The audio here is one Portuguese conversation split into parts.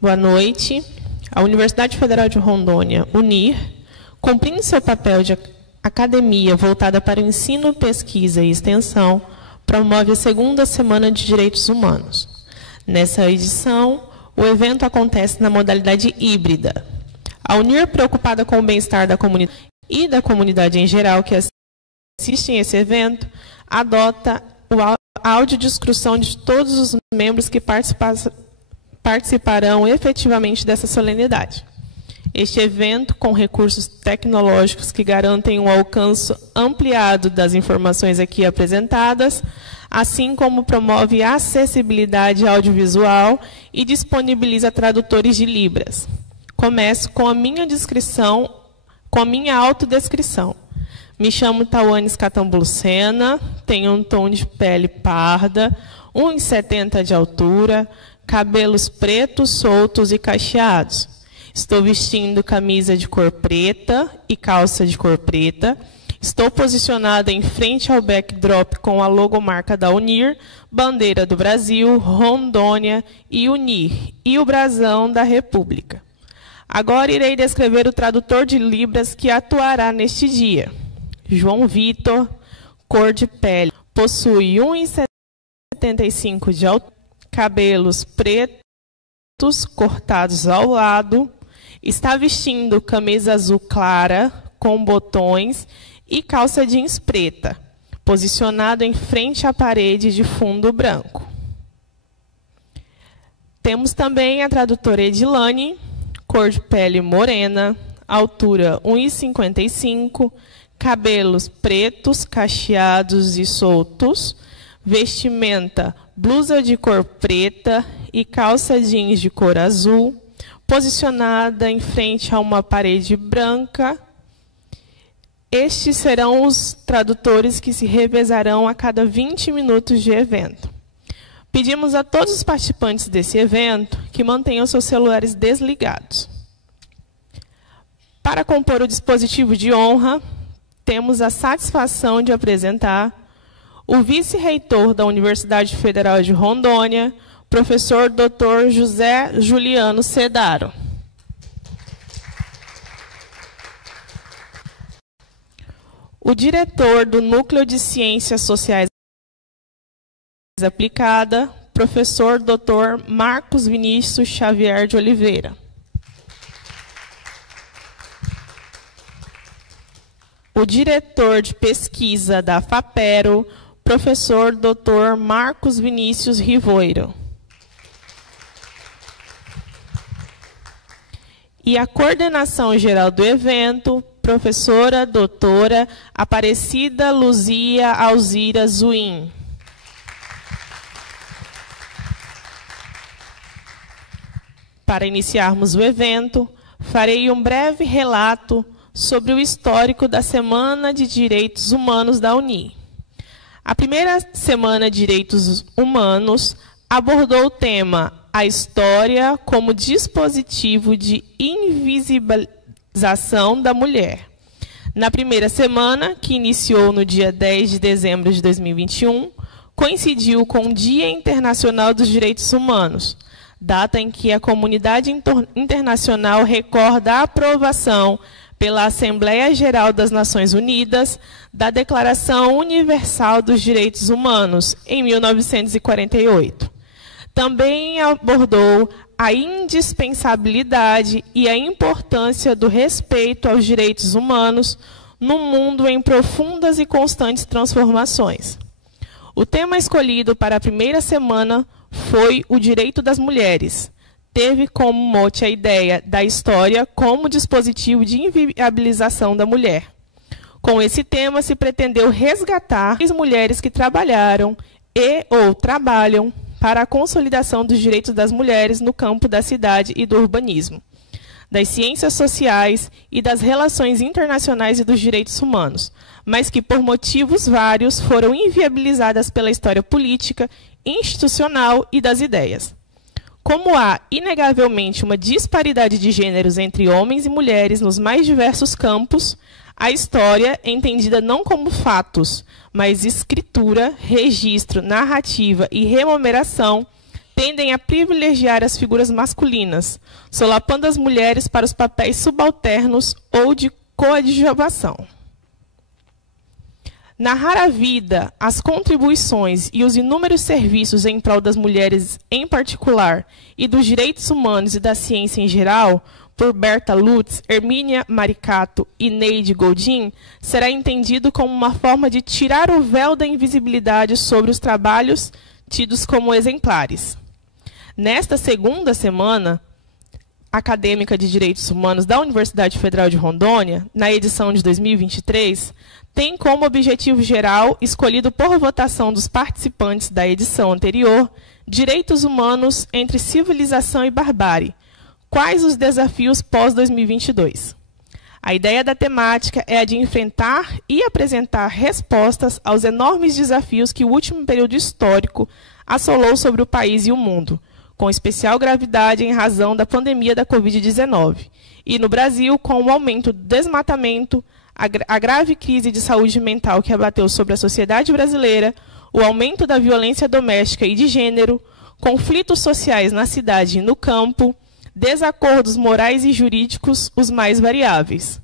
Boa noite. A Universidade Federal de Rondônia, UNIR, cumprindo seu papel de academia voltada para o ensino, pesquisa e extensão, promove a segunda Semana de Direitos Humanos. Nessa edição, o evento acontece na modalidade híbrida. A UNIR, preocupada com o bem-estar da comunidade e da comunidade em geral que assistem a esse evento, adota a audiodescrição de todos os membros que participarão efetivamente dessa solenidade. Este evento, com recursos tecnológicos que garantem um alcance ampliado das informações aqui apresentadas, assim como promove a acessibilidade audiovisual e disponibiliza tradutores de Libras. Começo com a minha autodescrição. Me chamo Tawanis Catambulo-Sena, tenho um tom de pele parda, 1,70 m de altura, cabelos pretos, soltos e cacheados. Estou vestindo camisa de cor preta e calça de cor preta. Estou posicionada em frente ao backdrop com a logomarca da UNIR, bandeira do Brasil, Rondônia e UNIR, e o brasão da República. Agora irei descrever o tradutor de Libras que atuará neste dia. João Vitor, cor de pele, possui 1,75 m de altura, cabelos pretos cortados ao lado, está vestindo camisa azul clara com botões e calça jeans preta, posicionado em frente à parede de fundo branco. Temos também a tradutora Edilane, cor de pele morena, altura 1,55 m, cabelos pretos, cacheados e soltos, vestimenta blusa de cor preta e calça jeans de cor azul, posicionada em frente a uma parede branca. Estes serão os tradutores que se revezarão a cada 20 minutos de evento. Pedimos a todos os participantes desse evento que mantenham seus celulares desligados. Para compor o dispositivo de honra, temos a satisfação de apresentar o vice-reitor da Universidade Federal de Rondônia, professor Dr. José Juliano Cedaro. O diretor do Núcleo de Ciências Sociais Aplicada, professor Dr. Marcos Vinícius Xavier de Oliveira. O diretor de pesquisa da FAPERO, professor Dr. Marcos Vinícius Rivoiro. E a coordenação geral do evento, professora doutora Aparecida Luzia Alzira Zuim. Para iniciarmos o evento, farei um breve relato sobre o histórico da Semana de Direitos Humanos da UNI. A primeira Semana de Direitos Humanos abordou o tema A História como Dispositivo de Invisibilização da Mulher. Na primeira semana, que iniciou no dia 10 de dezembro de 2021, coincidiu com o Dia Internacional dos Direitos Humanos, data em que a comunidade internacional recorda a aprovação pela Assembleia Geral das Nações Unidas da Declaração Universal dos Direitos Humanos, em 1948. Também abordou a indispensabilidade e a importância do respeito aos direitos humanos no mundo em profundas e constantes transformações. O tema escolhido para a primeira semana foi o direito das mulheres. Teve como mote a ideia da história como dispositivo de inviabilização da mulher. Com esse tema, se pretendeu resgatar as mulheres que trabalharam ou trabalham para a consolidação dos direitos das mulheres no campo da cidade e do urbanismo, das ciências sociais e das relações internacionais e dos direitos humanos, mas que, por motivos vários, foram inviabilizadas pela história política, institucional e das ideias. Como há, inegavelmente, uma disparidade de gêneros entre homens e mulheres nos mais diversos campos, a história, entendida não como fatos, mas escritura, registro, narrativa e rememoração, tendem a privilegiar as figuras masculinas, solapando as mulheres para os papéis subalternos ou de coadjuvação. Narrar a vida, as contribuições e os inúmeros serviços em prol das mulheres em particular e dos direitos humanos e da ciência em geral, por Berta Lutz, Hermínia Maricato e Neide Goldin, será entendido como uma forma de tirar o véu da invisibilidade sobre os trabalhos tidos como exemplares. Nesta segunda semana acadêmica de Direitos Humanos da Universidade Federal de Rondônia, na edição de 2023, tem como objetivo geral, escolhido por votação dos participantes da edição anterior, Direitos Humanos entre Civilização e Barbárie. Quais os desafios pós-2022? A ideia da temática é a de enfrentar e apresentar respostas aos enormes desafios que o último período histórico assolou sobre o país e o mundo, com especial gravidade em razão da pandemia da Covid-19. E no Brasil, com o aumento do desmatamento, a grave crise de saúde mental que abateu sobre a sociedade brasileira, o aumento da violência doméstica e de gênero, conflitos sociais na cidade e no campo, desacordos morais e jurídicos os mais variáveis.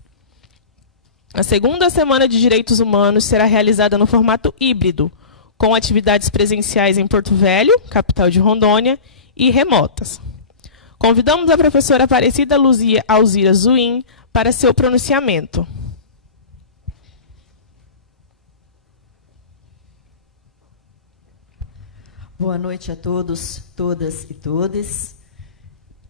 A segunda semana de Direitos Humanos será realizada no formato híbrido, com atividades presenciais em Porto Velho, capital de Rondônia, e remotas. Convidamos a professora Aparecida Luzia Alzira Zuim para seu pronunciamento. Boa noite a todos, todas e todes.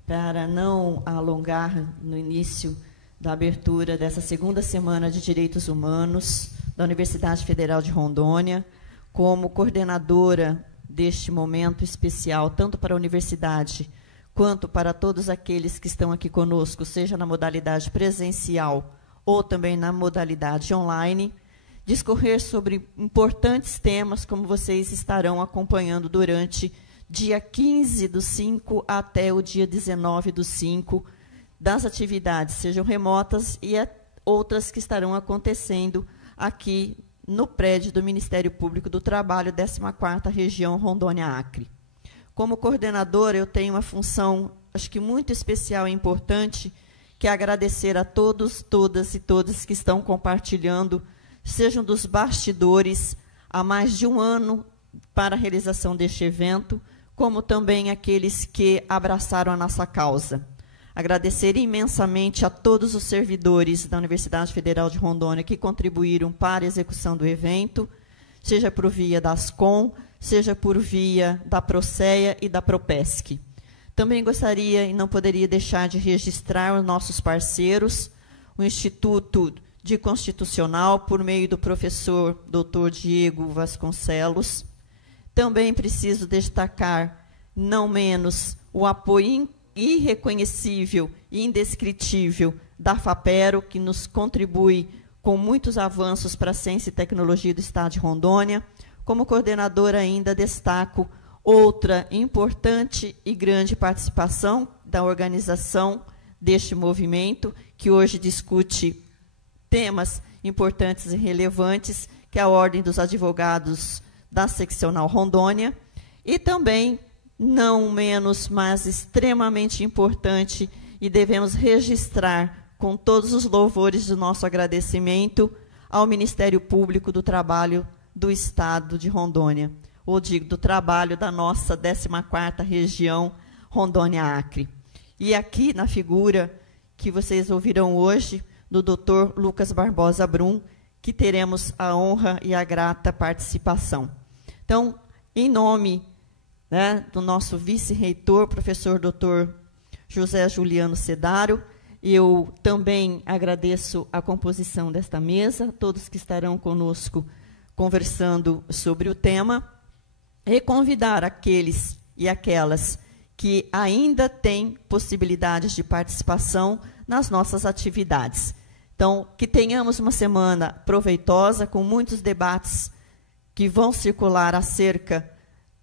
Para não alongar no início da abertura dessa segunda semana de Direitos Humanos da Universidade Federal de Rondônia, como coordenadora deste momento especial, tanto para a universidade quanto para todos aqueles que estão aqui conosco, seja na modalidade presencial ou também na modalidade online, discorrer sobre importantes temas, como vocês estarão acompanhando durante dia 15/5 até o dia 19/5, das atividades, sejam remotas e outras que estarão acontecendo aqui no prédio do Ministério Público do Trabalho, 14ª Região Rondônia-Acre. Como coordenadora, eu tenho uma função, acho que muito especial e importante, que é agradecer a todos, todas e todos que estão compartilhando, sejam dos bastidores, há mais de um ano para a realização deste evento, como também aqueles que abraçaram a nossa causa. Agradecer imensamente a todos os servidores da Universidade Federal de Rondônia que contribuíram para a execução do evento, seja por via da Ascom, seja por via da Procea e da Propesc. Também gostaria e não poderia deixar de registrar os nossos parceiros, o Instituto de Constitucional, por meio do professor Dr. Diego Vasconcelos. Também preciso destacar, não menos, o apoio irreconhecível e indescritível da FAPERO, que nos contribui com muitos avanços para a ciência e tecnologia do Estado de Rondônia. Como coordenadora ainda destaco outra importante e grande participação da organização deste movimento, que hoje discute temas importantes e relevantes, que é a Ordem dos Advogados da Seccional Rondônia, e também, não menos, mas extremamente importante, e devemos registrar com todos os louvores do nosso agradecimento ao Ministério Público do Trabalho do Estado de Rondônia, ou digo, do trabalho da nossa 14ª Região Rondônia-Acre. E aqui, na figura que vocês ouvirão hoje, do Dr. Lucas Barbosa Brum, que teremos a honra e a grata participação. Então, em nome, né, do nosso vice-reitor, professor Dr. José Juliano Sedaro, eu também agradeço a composição desta mesa, todos que estarão conosco conversando sobre o tema, e convidar aqueles e aquelas que ainda têm possibilidades de participação nas nossas atividades. Então, que tenhamos uma semana proveitosa, com muitos debates que vão circular acerca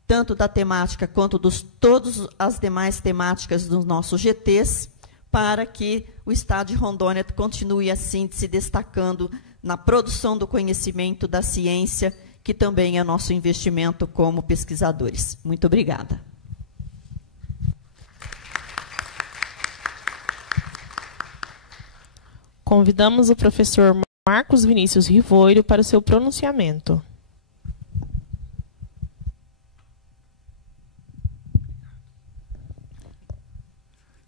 tanto da temática quanto de todas as demais temáticas dos nossos GTs, para que o Estado de Rondônia continue assim se destacando na produção do conhecimento da ciência, que também é nosso investimento como pesquisadores. Muito obrigada. Convidamos o professor Marcos Vinícius Rivoiro para o seu pronunciamento.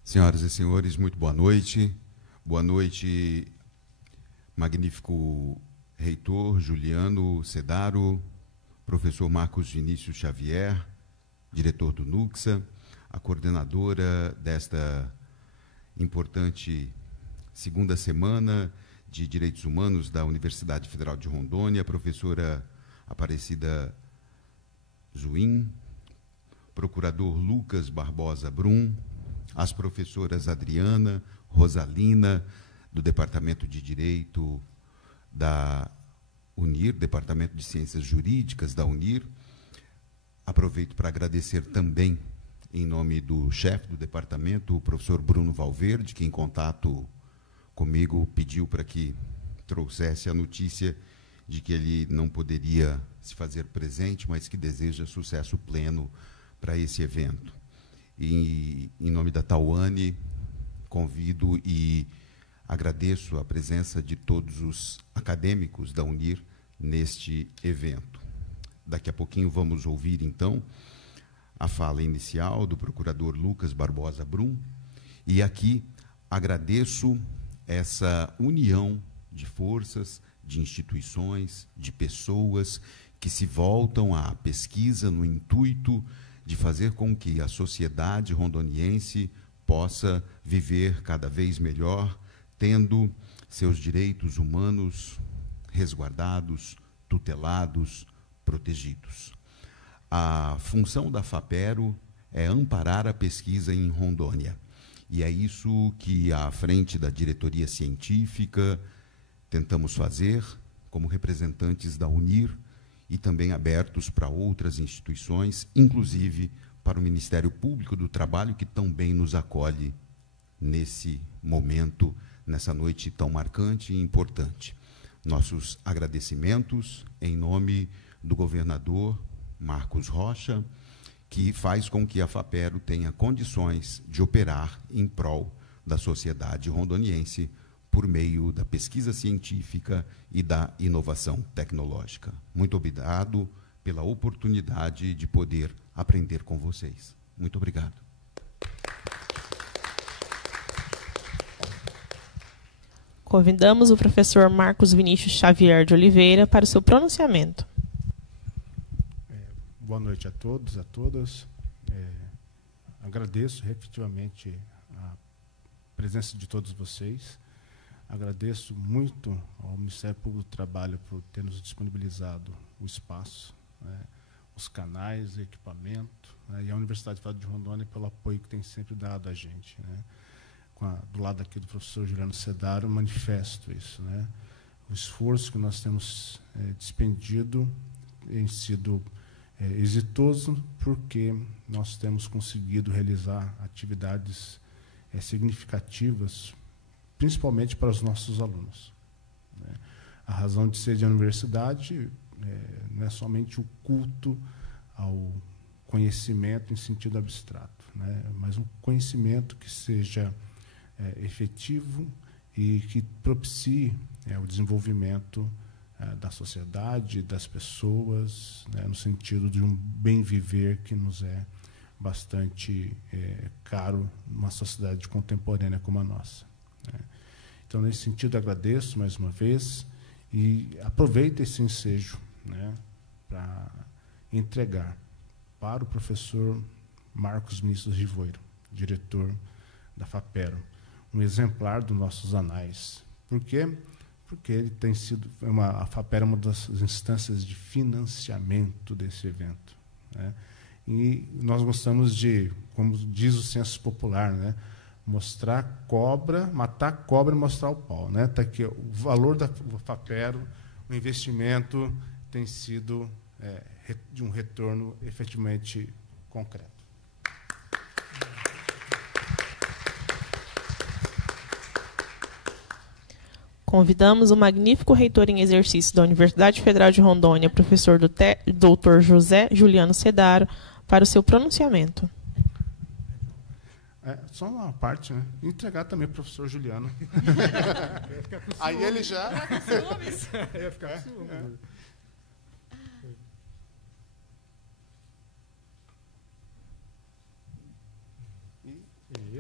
Senhoras e senhores, muito boa noite. Boa noite, magnífico reitor Juliano Sedaro, professor Marcos Vinícius Xavier, diretor do NUCSA, a coordenadora desta importante segunda semana de Direitos Humanos da Universidade Federal de Rondônia, a professora Aparecida Zuim, procurador Lucas Barbosa Brum, as professoras Adriana, Rosalina, do Departamento de Direito da UNIR, Departamento de Ciências Jurídicas da UNIR. Aproveito para agradecer também, em nome do chefe do departamento, o professor Bruno Valverde, que, em contato comigo, pediu para que trouxesse a notícia de que ele não poderia se fazer presente, mas que deseja sucesso pleno para esse evento. E, em nome da Tauane, convido e agradeço a presença de todos os acadêmicos da UNIR neste evento. Daqui a pouquinho vamos ouvir, então, a fala inicial do procurador Lucas Barbosa Brum, e aqui agradeço essa união de forças, de instituições, de pessoas que se voltam à pesquisa no intuito de fazer com que a sociedade rondoniense possa viver cada vez melhor, tendo seus direitos humanos resguardados, tutelados, protegidos. A função da FAPERO é amparar a pesquisa em Rondônia. E é isso que, à frente da diretoria científica, tentamos fazer, como representantes da UNIR, e também abertos para outras instituições, inclusive para o Ministério Público do Trabalho, que também nos acolhe nesse momento, nessa noite tão marcante e importante. Nossos agradecimentos em nome do governador Marcos Rocha, que faz com que a FAPERO tenha condições de operar em prol da sociedade rondoniense por meio da pesquisa científica e da inovação tecnológica. Muito obrigado pela oportunidade de poder aprender com vocês. Muito obrigado. Convidamos o professor Marcos Vinícius Xavier de Oliveira para o seu pronunciamento. Boa noite a todos, a todas. Agradeço efetivamente a presença de todos vocês. Agradeço muito ao Ministério Público do Trabalho por ter nos disponibilizado o espaço, os canais, o equipamento, e a Universidade Federal de Rondônia pelo apoio que tem sempre dado a gente. Do lado aqui do professor Juliano Sedaro, manifesto isso. O esforço que nós temos despendido tem sido exitoso, porque nós temos conseguido realizar atividades significativas, principalmente para os nossos alunos. A razão de ser de universidade não é somente o culto ao conhecimento em sentido abstrato, mas um conhecimento que seja efetivo e que propicie o desenvolvimento da sociedade, das pessoas, no sentido de um bem viver que nos é bastante caro numa sociedade contemporânea como a nossa. Então, nesse sentido, agradeço mais uma vez e aproveito esse ensejo para entregar para o professor Marcos Vinícius Rivoiro, diretor da FAPERO, um exemplar dos nossos anais. Por quê? Porque ele tem sido, a FAPERO é uma das instâncias de financiamento desse evento. E nós gostamos de, como diz o senso popular, mostrar cobra, matar a cobra e mostrar o pau. Tá aqui, o valor da FAPERO, o investimento tem sido de um retorno efetivamente concreto. Convidamos o magnífico reitor em exercício da Universidade Federal de Rondônia, professor Dr. José Juliano Sedaro, para o seu pronunciamento. Só uma parte, né? Entregar também para o professor Juliano. Aí ele já... Ia ficar com ciúmes.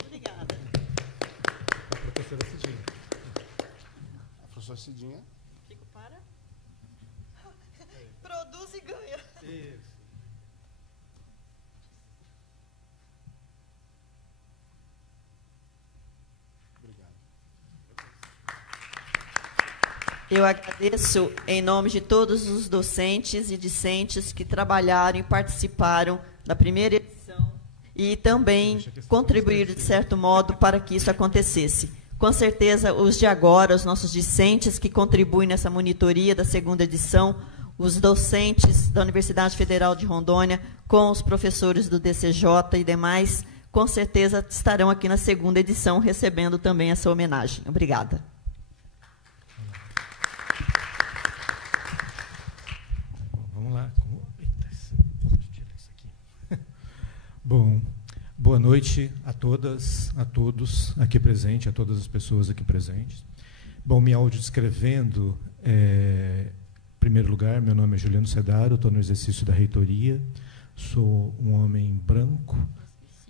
Obrigada. A professora Cidinha. A professora Cidinha. Fico para. Produz e ganha. Isso. Eu agradeço em nome de todos os docentes e discentes que trabalharam e participaram da primeira edição e também contribuíram, de certo modo, para que isso acontecesse. Com certeza, os de agora, os nossos discentes que contribuem nessa monitoria da segunda edição, os docentes da Universidade Federal de Rondônia, com os professores do DCJ e demais, com certeza estarão aqui na segunda edição recebendo também essa homenagem. Obrigada. Vamos lá. Bom, boa noite a todas, a todos aqui presentes, a todas as pessoas aqui presentes. Bom, me audiodescrevendo, em primeiro lugar, meu nome é Juliano Sedaro, estou no exercício da reitoria, sou um homem branco,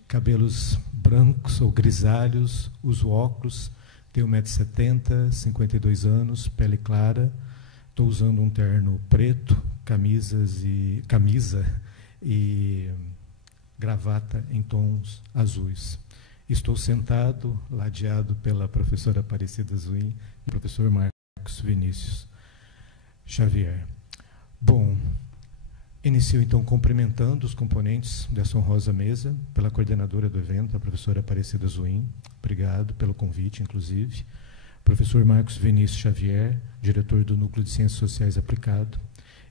cabelos brancos ou grisalhos, uso óculos, tenho 1,70 m, 52 anos, pele clara, estou usando um terno preto, camisa e gravata em tons azuis. Estou sentado, ladeado pela professora Aparecida Zuim e professor Marcos Vinícius Xavier. Bom, inicio então cumprimentando os componentes dessa honrosa mesa, pela coordenadora do evento, a professora Aparecida Zuim, obrigado pelo convite, inclusive. Professor Marcos Vinícius Xavier, diretor do Núcleo de Ciências Sociais Aplicado,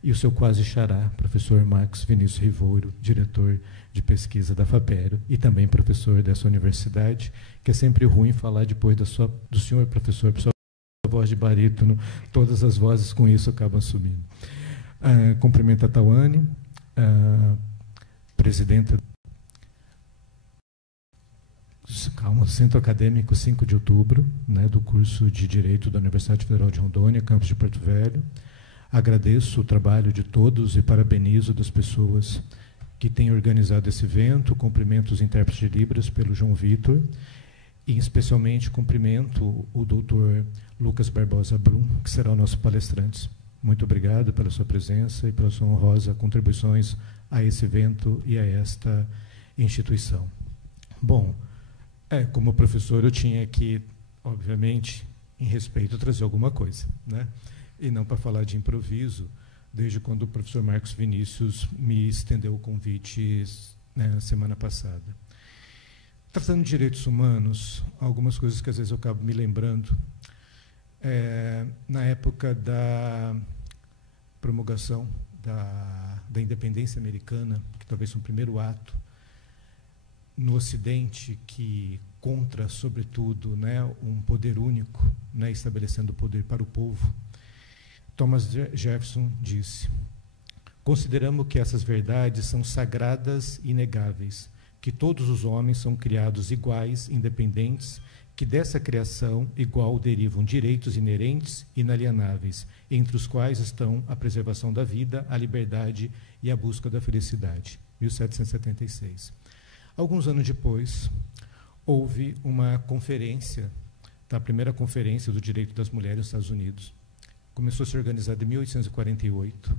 e o seu quase xará, professor Marcos Vinícius Rivouro, diretor de pesquisa da FAPERO, e também professor dessa universidade, que é sempre ruim falar depois do senhor professor, por sua voz de barítono, todas as vozes com isso acabam subindo. Cumprimento a Tawane, presidenta do Centro Acadêmico 5 de Outubro, né, do curso de Direito da Universidade Federal de Rondônia, campus de Porto Velho. Agradeço o trabalho de todos e parabenizo das pessoas que têm organizado esse evento. Cumprimento os intérpretes de Libras pelo João Vitor e, especialmente, cumprimento o doutor Lucas Barbosa Brum, que será o nosso palestrante. Muito obrigado pela sua presença e pela sua honrosa contribuições a esse evento e a esta instituição. Bom, como professor, eu tinha que, obviamente, em respeito, trazer alguma coisa, né? E não para falar de improviso, desde quando o professor Marcos Vinícius me estendeu o convite, né, semana passada. Tratando de direitos humanos, algumas coisas que às vezes eu acabo me lembrando. Na época da promulgação da independência americana, que talvez foi o primeiro ato no Ocidente que contra, sobretudo, né, um poder único, né, estabelecendo o poder para o povo, Thomas Jefferson disse: consideramos que essas verdades são sagradas e inegáveis, que todos os homens são criados iguais, independentes, que dessa criação igual derivam direitos inerentes e inalienáveis, entre os quais estão a preservação da vida, a liberdade e a busca da felicidade. 1776. Alguns anos depois, houve uma conferência, a primeira conferência do direito das mulheres nos Estados Unidos. Começou a ser organizada em 1848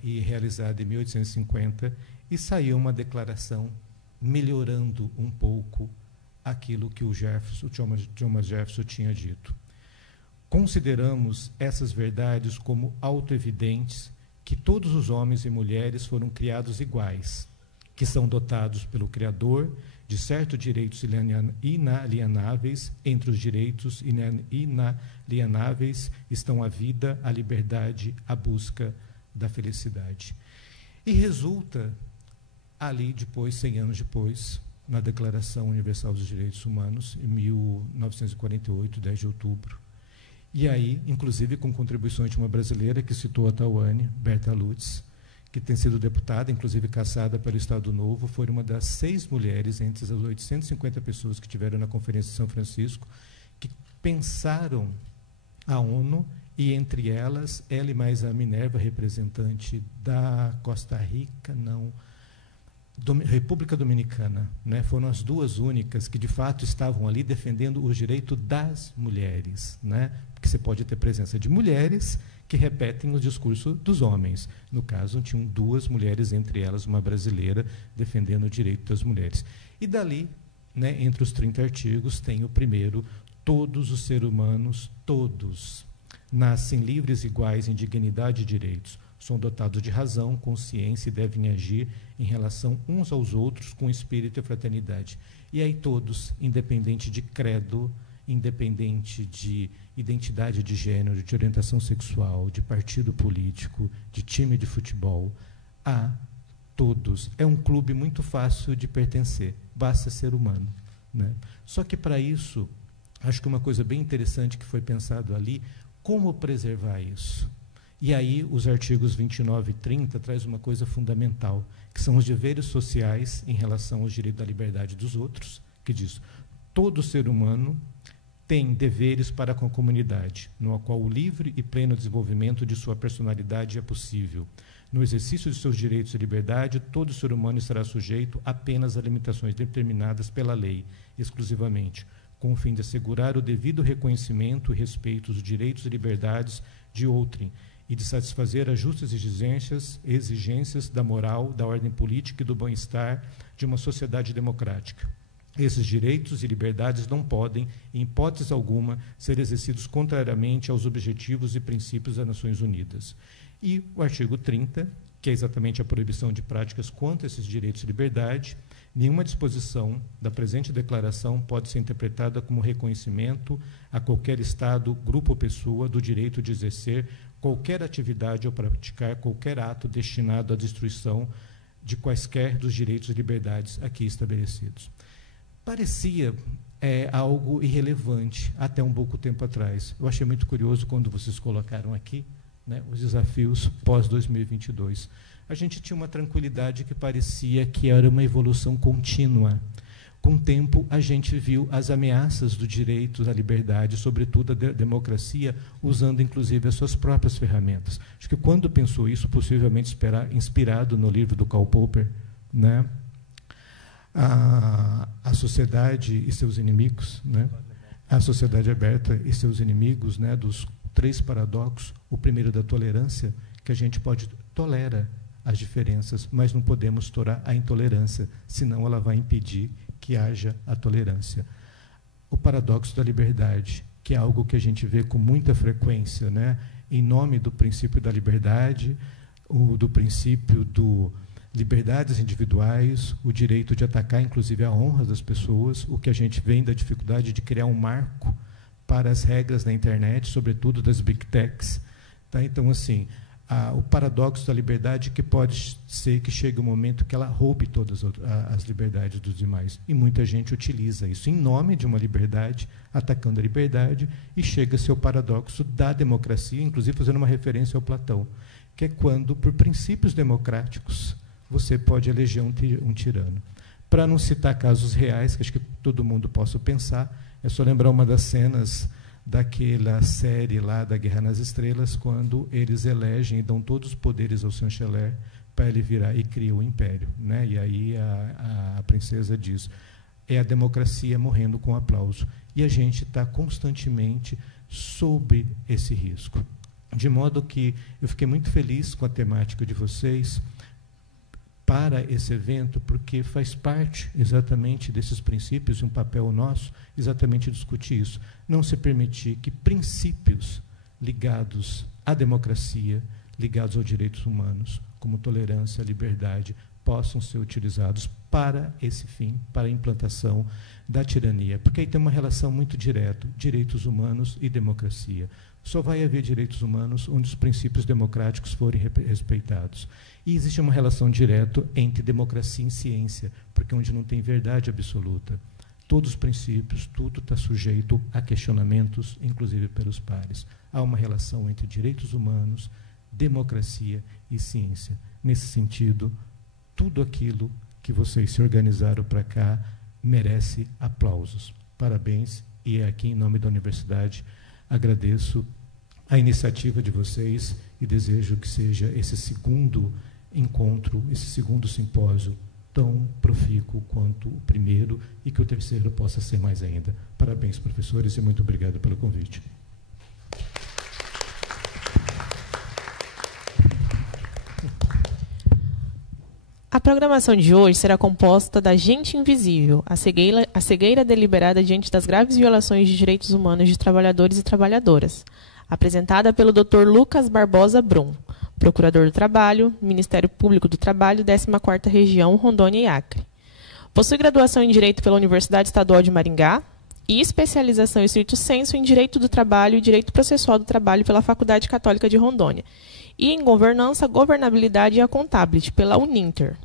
e realizada em 1850, e saiu uma declaração melhorando um pouco aquilo que o Thomas Jefferson tinha dito. Consideramos essas verdades como autoevidentes, que todos os homens e mulheres foram criados iguais, que são dotados pelo Criador de certos direitos inalienáveis. Entre os direitos inalienáveis estão a vida, a liberdade, a busca da felicidade. E resulta, ali depois, 100 anos depois, na Declaração Universal dos Direitos Humanos, em 1948, 10 de outubro. E aí, inclusive, com contribuições de uma brasileira que citou a Tawane, Berta Lutz, que tem sido deputada, inclusive caçada pelo Estado Novo, foi uma das 6 mulheres, entre as 850 pessoas que tiveram na Conferência de São Francisco, que pensaram a ONU, e entre elas, ela e mais a Minerva, representante da Costa Rica, República Dominicana, né? Foram as 2 únicas que, de fato, estavam ali defendendo o direito das mulheres, né? Porque você pode ter presença de mulheres que repetem o discurso dos homens. No caso, tinham 2 mulheres, entre elas uma brasileira, defendendo o direito das mulheres. E dali, né, entre os 30 artigos, tem o primeiro: todos os seres humanos, todos, nascem livres, iguais em dignidade e direitos. São dotados de razão, consciência e devem agir em relação uns aos outros com espírito e fraternidade. E aí todos, independente de credo, independente de identidade de gênero, de orientação sexual, de partido político, de time de futebol, todos. É um clube muito fácil de pertencer, basta ser humano, né? Só que, para isso, acho que uma coisa bem interessante que foi pensado ali, como preservar isso? E aí, os artigos 29 e 30 traz uma coisa fundamental, que são os deveres sociais em relação aos direitos da liberdade dos outros, que diz: todo ser humano tem deveres para com a comunidade, no qual o livre e pleno desenvolvimento de sua personalidade é possível. No exercício de seus direitos e liberdade, todo ser humano estará sujeito apenas a limitações determinadas pela lei, exclusivamente, com o fim de assegurar o devido reconhecimento e respeito dos direitos e liberdades de outrem, e de satisfazer as justas exigências da moral, da ordem política e do bem-estar de uma sociedade democrática. Esses direitos e liberdades não podem, em hipótese alguma, ser exercidos contrariamente aos objetivos e princípios das Nações Unidas. E o artigo 30, que é exatamente a proibição de práticas contra esses direitos e liberdade: nenhuma disposição da presente declaração pode ser interpretada como reconhecimento a qualquer Estado, grupo ou pessoa do direito de exercer qualquer atividade ou praticar qualquer ato destinado à destruição de quaisquer dos direitos e liberdades aqui estabelecidos. Parecia algo irrelevante até um pouco tempo atrás. Eu achei muito curioso quando vocês colocaram aqui, né, os desafios pós-2022. A gente tinha uma tranquilidade que parecia que era uma evolução contínua. Com o tempo, a gente viu as ameaças do direito à liberdade, sobretudo da democracia, usando, inclusive, as suas próprias ferramentas. Acho que, quando pensou isso, possivelmente inspirado no livro do Karl Popper, né, a sociedade e seus inimigos, né, a sociedade aberta e seus inimigos, né, dos 3 paradoxos, o primeiro da tolerância, que a gente tolera as diferenças, mas não podemos tolerar a intolerância, senão ela vai impedir que haja a tolerância. O paradoxo da liberdade, que é algo que a gente vê com muita frequência, né? Em nome do princípio da liberdade, do princípio do liberdades individuais, o direito de atacar, inclusive, a honra das pessoas, o que a gente vê da dificuldade de criar um marco para as regras na internet, sobretudo das big techs. Tá? Então, assim, o paradoxo da liberdade, que pode ser que chegue um momento que ela roube todas as liberdades dos demais. E muita gente utiliza isso em nome de uma liberdade, atacando a liberdade, e chega-se ao paradoxo da democracia, inclusive fazendo uma referência ao Platão, que é quando, por princípios democráticos, você pode eleger um tirano. Para não citar casos reais, que acho que todo mundo possa pensar, é só lembrar uma das cenas daquela série lá da Guerra nas Estrelas, quando eles elegem e dão todos os poderes ao chanceler para ele virar e cria o império, né? E aí a princesa diz: é a democracia morrendo com aplauso. E a gente está constantemente sob esse risco. De modo que eu fiquei muito feliz com a temática de vocês para esse evento, porque faz parte exatamente desses princípios, e um papel nosso, exatamente discutir isso. Não se permitir que princípios ligados à democracia, ligados aos direitos humanos, como tolerância, liberdade, possam ser utilizados para esse fim, para a implantação da tirania. Porque aí tem uma relação muito direta, direitos humanos e democracia. Só vai haver direitos humanos onde os princípios democráticos forem respeitados. E existe uma relação direta entre democracia e ciência, porque onde não tem verdade absoluta, todos os princípios, tudo está sujeito a questionamentos, inclusive pelos pares. Há uma relação entre direitos humanos, democracia e ciência. nesse sentido, tudo aquilo que vocês se organizaram para cá merece aplausos. Parabéns, e aqui, em nome da universidade, agradeço a iniciativa de vocês e desejo que seja esse segundo encontro, esse segundo simpósio tão profícuo quanto o primeiro e que o terceiro possa ser mais ainda. Parabéns, professores, e muito obrigado pelo convite. A programação de hoje será composta da Gente Invisível, a cegueira deliberada diante das graves violações de direitos humanos de trabalhadores e trabalhadoras, apresentada pelo Dr. Lucas Barbosa Brum, Procurador do Trabalho, Ministério Público do Trabalho, 14ª Região, Rondônia e Acre. Possui graduação em Direito pela Universidade Estadual de Maringá e especialização em estrito sensu em Direito do Trabalho e Direito Processual do Trabalho pela Faculdade Católica de Rondônia e em Governança, Governabilidade e Accountability pela Uninter.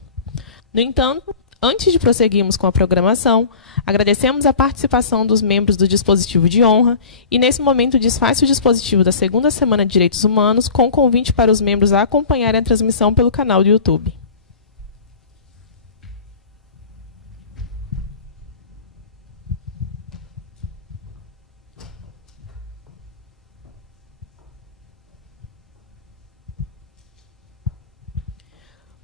No entanto, antes de prosseguirmos com a programação, agradecemos a participação dos membros do dispositivo de honra e, nesse momento, desfaz o dispositivo da segunda semana de Direitos Humanos com convite para os membros a acompanharem a transmissão pelo canal do YouTube.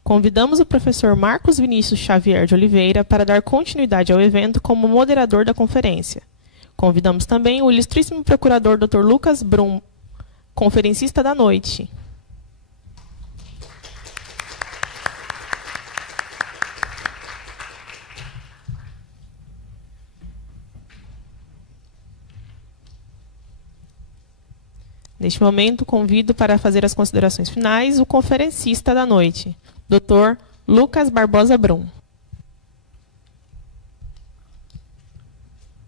Convidamos o professor Marcos Vinícius Xavier de Oliveira para dar continuidade ao evento como moderador da conferência. Convidamos também o ilustríssimo procurador Dr. Lucas Brum, conferencista da noite. Neste momento, convido para fazer as considerações finais o conferencista da noite, Dr. Lucas Barbosa Brum.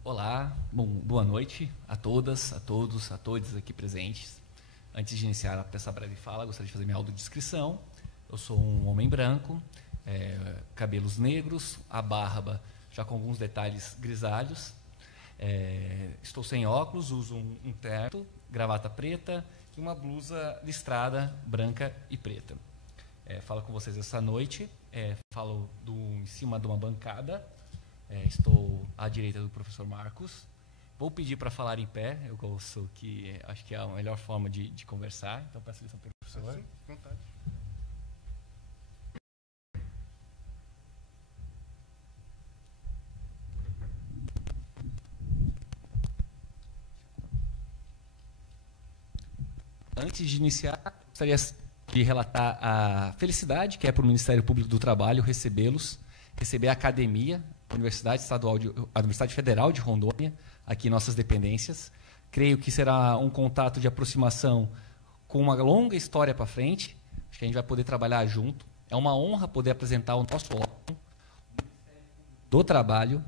Olá, boa noite a todas, a todos, a todos aqui presentes. Antes de iniciar essa breve fala, gostaria de fazer minha autodescrição. Eu sou um homem branco, cabelos negros, a barba já com alguns detalhes grisalhos. Estou sem óculos, uso um terno, gravata preta e uma blusa listrada branca e preta. Falo com vocês essa noite, falo em cima de uma bancada, estou à direita do professor Marcos. Vou pedir para falar em pé, eu gosto que acho que é a melhor forma de conversar, então peço licença para o professor. Sim, vontade. Antes de iniciar, gostaria de relatar a felicidade que é para o Ministério Público do Trabalho recebê-los, receber a academia, a Universidade Federal de Rondônia, aqui em nossas dependências. Creio que será um contato de aproximação com uma longa história para frente. Acho que a gente vai poder trabalhar junto. É uma honra poder apresentar o nosso órgão do trabalho,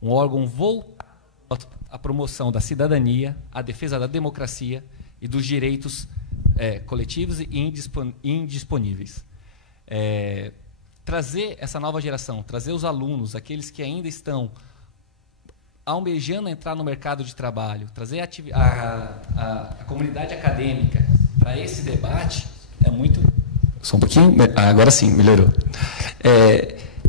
um órgão voltado à promoção da cidadania, à defesa da democracia e dos direitos coletivos e indisponíveis. Trazer essa nova geração, trazer os alunos, aqueles que ainda estão almejando entrar no mercado de trabalho, trazer a comunidade acadêmica para esse debate é muito... Só um pouquinho? Agora sim, melhorou.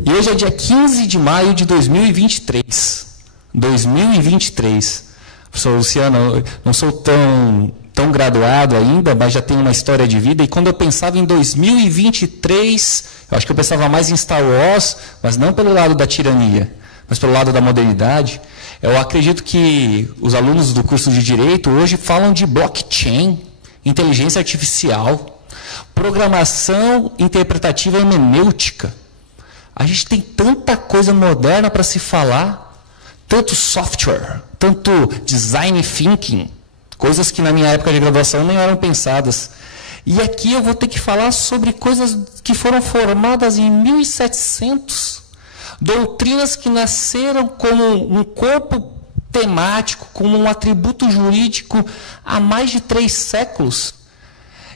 E hoje é dia 15 de maio de 2023. 2023. Professor Luciano, eu não sou tão graduado ainda, mas já tenho uma história de vida, e quando eu pensava em 2023, eu acho que eu pensava mais em Star Wars, mas não pelo lado da tirania, mas pelo lado da modernidade. Eu acredito que os alunos do curso de Direito hoje falam de blockchain, inteligência artificial, programação interpretativa hermenêutica. A gente tem tanta coisa moderna para se falar, tanto software, tanto design thinking, coisas que na minha época de graduação nem eram pensadas. E aqui eu vou ter que falar sobre coisas que foram formadas em 1700, doutrinas que nasceram como um corpo temático, como um atributo jurídico há mais de 3 séculos,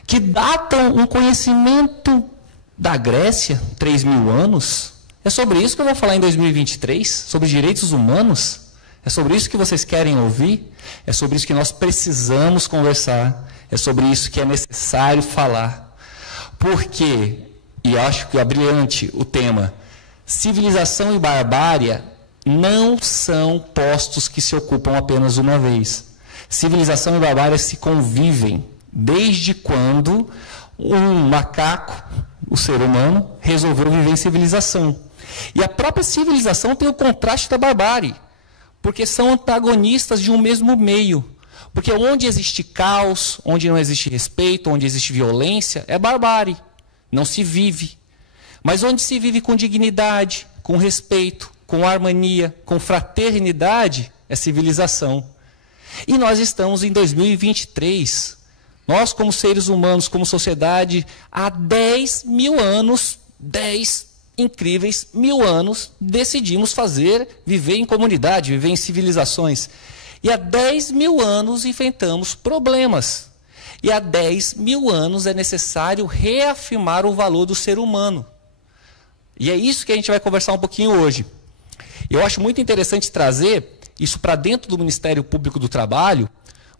que datam um conhecimento da Grécia, 3.000 anos. É sobre isso que eu vou falar em 2023, sobre direitos humanos. É sobre isso que vocês querem ouvir? É sobre isso que nós precisamos conversar. É sobre isso que é necessário falar. Porque e acho que é brilhante o tema, civilização e barbárie não são postos que se ocupam apenas uma vez. Civilização e barbárie se convivem desde quando um macaco, o ser humano, resolveu viver em civilização. E a própria civilização tem o contraste da barbárie, porque são antagonistas de um mesmo meio. Porque onde existe caos, onde não existe respeito, onde existe violência, é barbárie. Não se vive. Mas onde se vive com dignidade, com respeito, com harmonia, com fraternidade, é civilização. E nós estamos em 2023. Nós, como seres humanos, como sociedade, há 10 mil anos, 10 incríveis mil anos, decidimos viver em comunidade, viver em civilizações. E há 10 mil anos enfrentamos problemas. E há 10 mil anos é necessário reafirmar o valor do ser humano. E é isso que a gente vai conversar um pouquinho hoje. Eu acho muito interessante trazer isso para dentro do Ministério Público do Trabalho,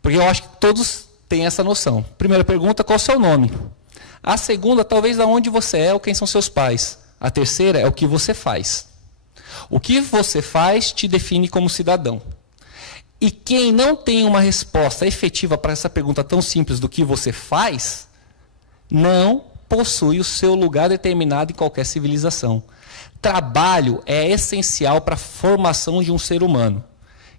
porque eu acho que todos têm essa noção. Primeira pergunta, qual é o seu nome? A segunda, talvez de onde você é ou quem são seus pais. A terceira é o que você faz. O que você faz te define como cidadão. E quem não tem uma resposta efetiva para essa pergunta tão simples do que você faz, não possui o seu lugar determinado em qualquer civilização. Trabalho é essencial para a formação de um ser humano.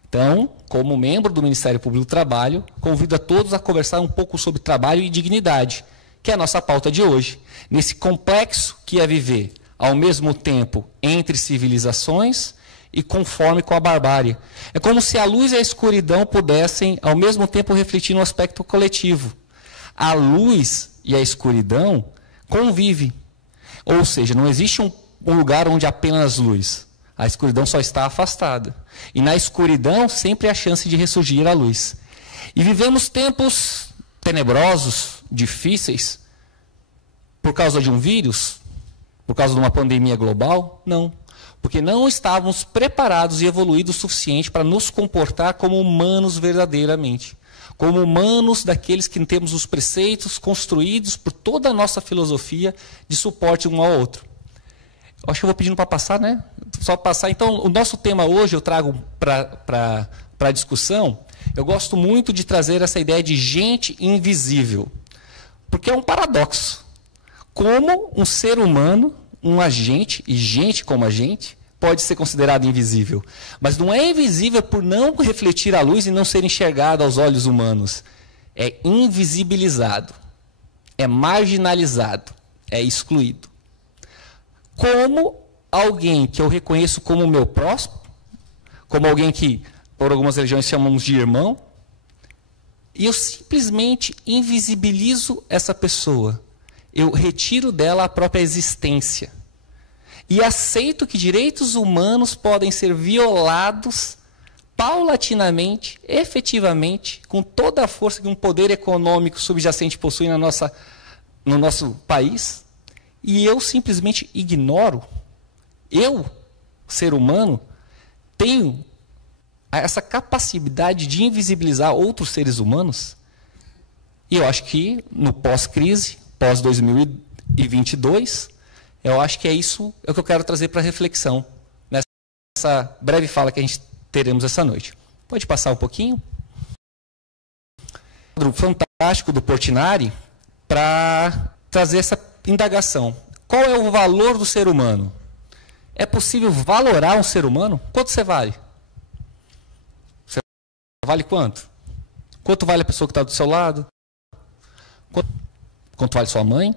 Então, como membro do Ministério Público do Trabalho, convido a todos a conversar um pouco sobre trabalho e dignidade, que é a nossa pauta de hoje. Nesse complexo que é viver, ao mesmo tempo, entre civilizações e conforme com a barbárie. É como se a luz e a escuridão pudessem, ao mesmo tempo, refletir no aspecto coletivo. A luz e a escuridão convivem. Ou seja, não existe um lugar onde apenas luz. A escuridão só está afastada. E na escuridão sempre há chance de ressurgir a luz. E vivemos tempos tenebrosos, difíceis, por causa de um vírus? Por causa de uma pandemia global? Não. Porque não estávamos preparados e evoluídos o suficiente para nos comportar como humanos verdadeiramente. Como humanos daqueles que temos os preceitos construídos por toda a nossa filosofia de suporte um ao outro. Acho que eu vou pedindo para passar, né? Só passar. Então, o nosso tema hoje eu trago para a discussão. Eu gosto muito de trazer essa ideia de gente invisível. Porque é um paradoxo. Como um ser humano, um agente, e gente como a gente, pode ser considerado invisível. Mas não é invisível por não refletir a luz e não ser enxergado aos olhos humanos. É invisibilizado. É marginalizado. É excluído. Como alguém que eu reconheço como meu próximo, como alguém que, por algumas religiões, chamamos de irmão, e eu simplesmente invisibilizo essa pessoa. Eu retiro dela a própria existência. E aceito que direitos humanos podem ser violados paulatinamente, efetivamente, com toda a força que um poder econômico subjacente possui no nosso país, e eu simplesmente ignoro. Eu, ser humano, tenho essa capacidade de invisibilizar outros seres humanos. E eu acho que no pós-crise, pós-2022, eu acho que é isso que eu quero trazer para reflexão, nessa breve fala que a gente teremos essa noite. Pode passar um pouquinho? Um fantástico do Portinari para trazer essa indagação. Qual é o valor do ser humano? É possível valorar um ser humano? Quanto você vale? Você vale quanto? Quanto vale a pessoa que está do seu lado? Quanto vale sua mãe?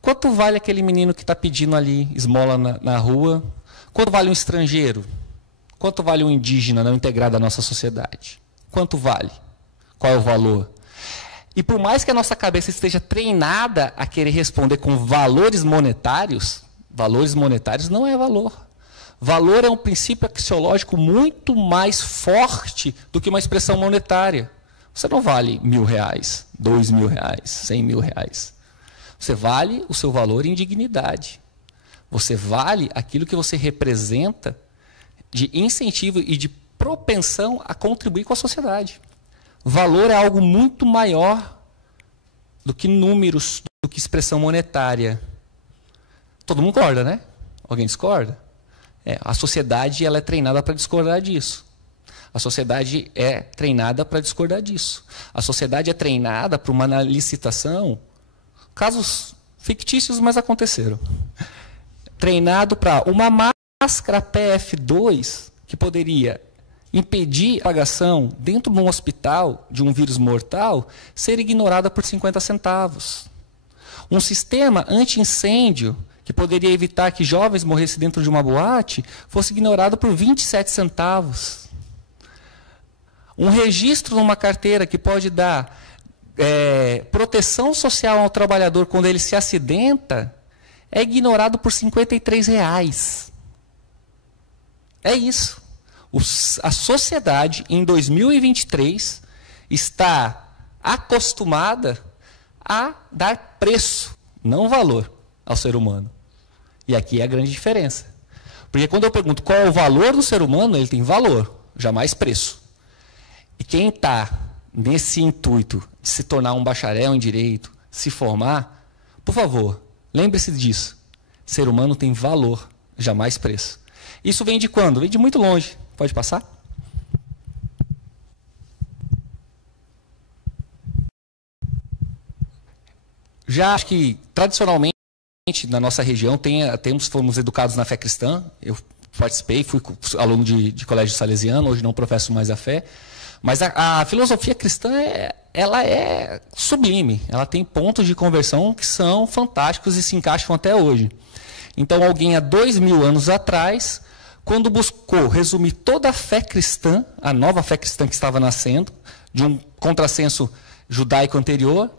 Quanto vale aquele menino que está pedindo ali esmola na rua? Quanto vale um estrangeiro? Quanto vale um indígena não integrado à nossa sociedade? Quanto vale? Qual é o valor? E por mais que a nossa cabeça esteja treinada a querer responder com valores monetários não é valor. Valor é um princípio axiológico muito mais forte do que uma expressão monetária. Você não vale R$1.000, R$2.000, R$100.000. Você vale o seu valor em dignidade. Você vale aquilo que você representa de incentivo e de propensão a contribuir com a sociedade. Valor é algo muito maior do que números, do que expressão monetária. Todo mundo concorda, né? Alguém discorda? A sociedade ela é treinada para discordar disso. A sociedade é treinada para discordar disso. A sociedade é treinada para uma licitação, casos fictícios, mas aconteceram. Treinado para uma máscara PF2 que poderia impedir a propagação dentro de um hospital de um vírus mortal ser ignorada por 50 centavos. Um sistema anti-incêndio que poderia evitar que jovens morressem dentro de uma boate fosse ignorado por 27 centavos. Um registro numa carteira que pode dar proteção social ao trabalhador quando ele se acidenta é ignorado por R$53. É isso. A sociedade, em 2023, está acostumada a dar preço, não valor, ao ser humano. E aqui é a grande diferença. Porque quando eu pergunto qual é o valor do ser humano, ele tem valor, jamais preço. E quem está nesse intuito de se tornar um bacharel em direito, se formar, por favor, lembre-se disso. Ser humano tem valor, jamais preço. Isso vem de quando? Vem de muito longe. Pode passar? Já acho que, tradicionalmente, na nossa região, fomos educados na fé cristã. Eu participei, fui aluno de colégio salesiano, hoje não professo mais a fé. Mas a filosofia cristã ela é sublime. Ela tem pontos de conversão que são fantásticos e se encaixam até hoje. Então, alguém há 2000 anos atrás, quando buscou resumir toda a fé cristã, a nova fé cristã que estava nascendo, de um contrassenso judaico anterior,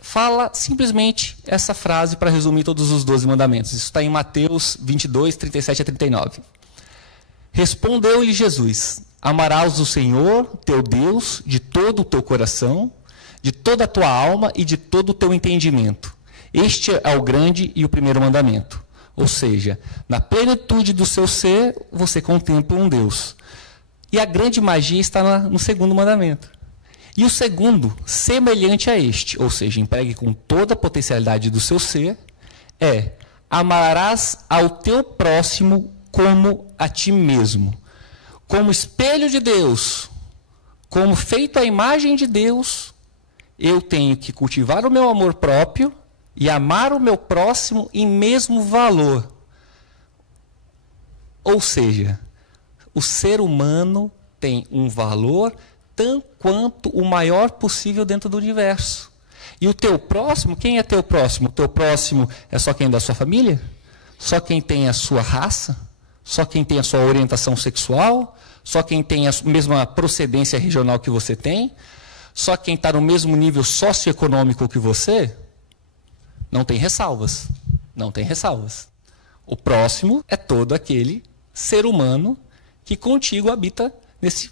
fala simplesmente essa frase para resumir todos os 12 mandamentos. Isso está em Mateus 22, 37 a 39. Respondeu-lhe Jesus: amarás o Senhor, teu Deus, de todo o teu coração, de toda a tua alma e de todo o teu entendimento. Este é o grande e o primeiro mandamento. Ou seja, na plenitude do seu ser, você contempla um Deus. E a grande magia está no segundo mandamento. E o segundo, semelhante a este, ou seja, empregue com toda a potencialidade do seu ser, é: amarás ao teu próximo como a ti mesmo. Como espelho de Deus, como feito à imagem de Deus, eu tenho que cultivar o meu amor próprio e amar o meu próximo em mesmo valor. Ou seja, o ser humano tem um valor tanto quanto o maior possível dentro do universo. E o teu próximo, quem é teu próximo? O teu próximo é só quem é da sua família? Só quem tem a sua raça? Só quem tem a sua orientação sexual? Só quem tem a mesma procedência regional que você tem? Só quem está no mesmo nível socioeconômico que você? Não tem ressalvas. Não tem ressalvas. O próximo é todo aquele ser humano que contigo habita nesse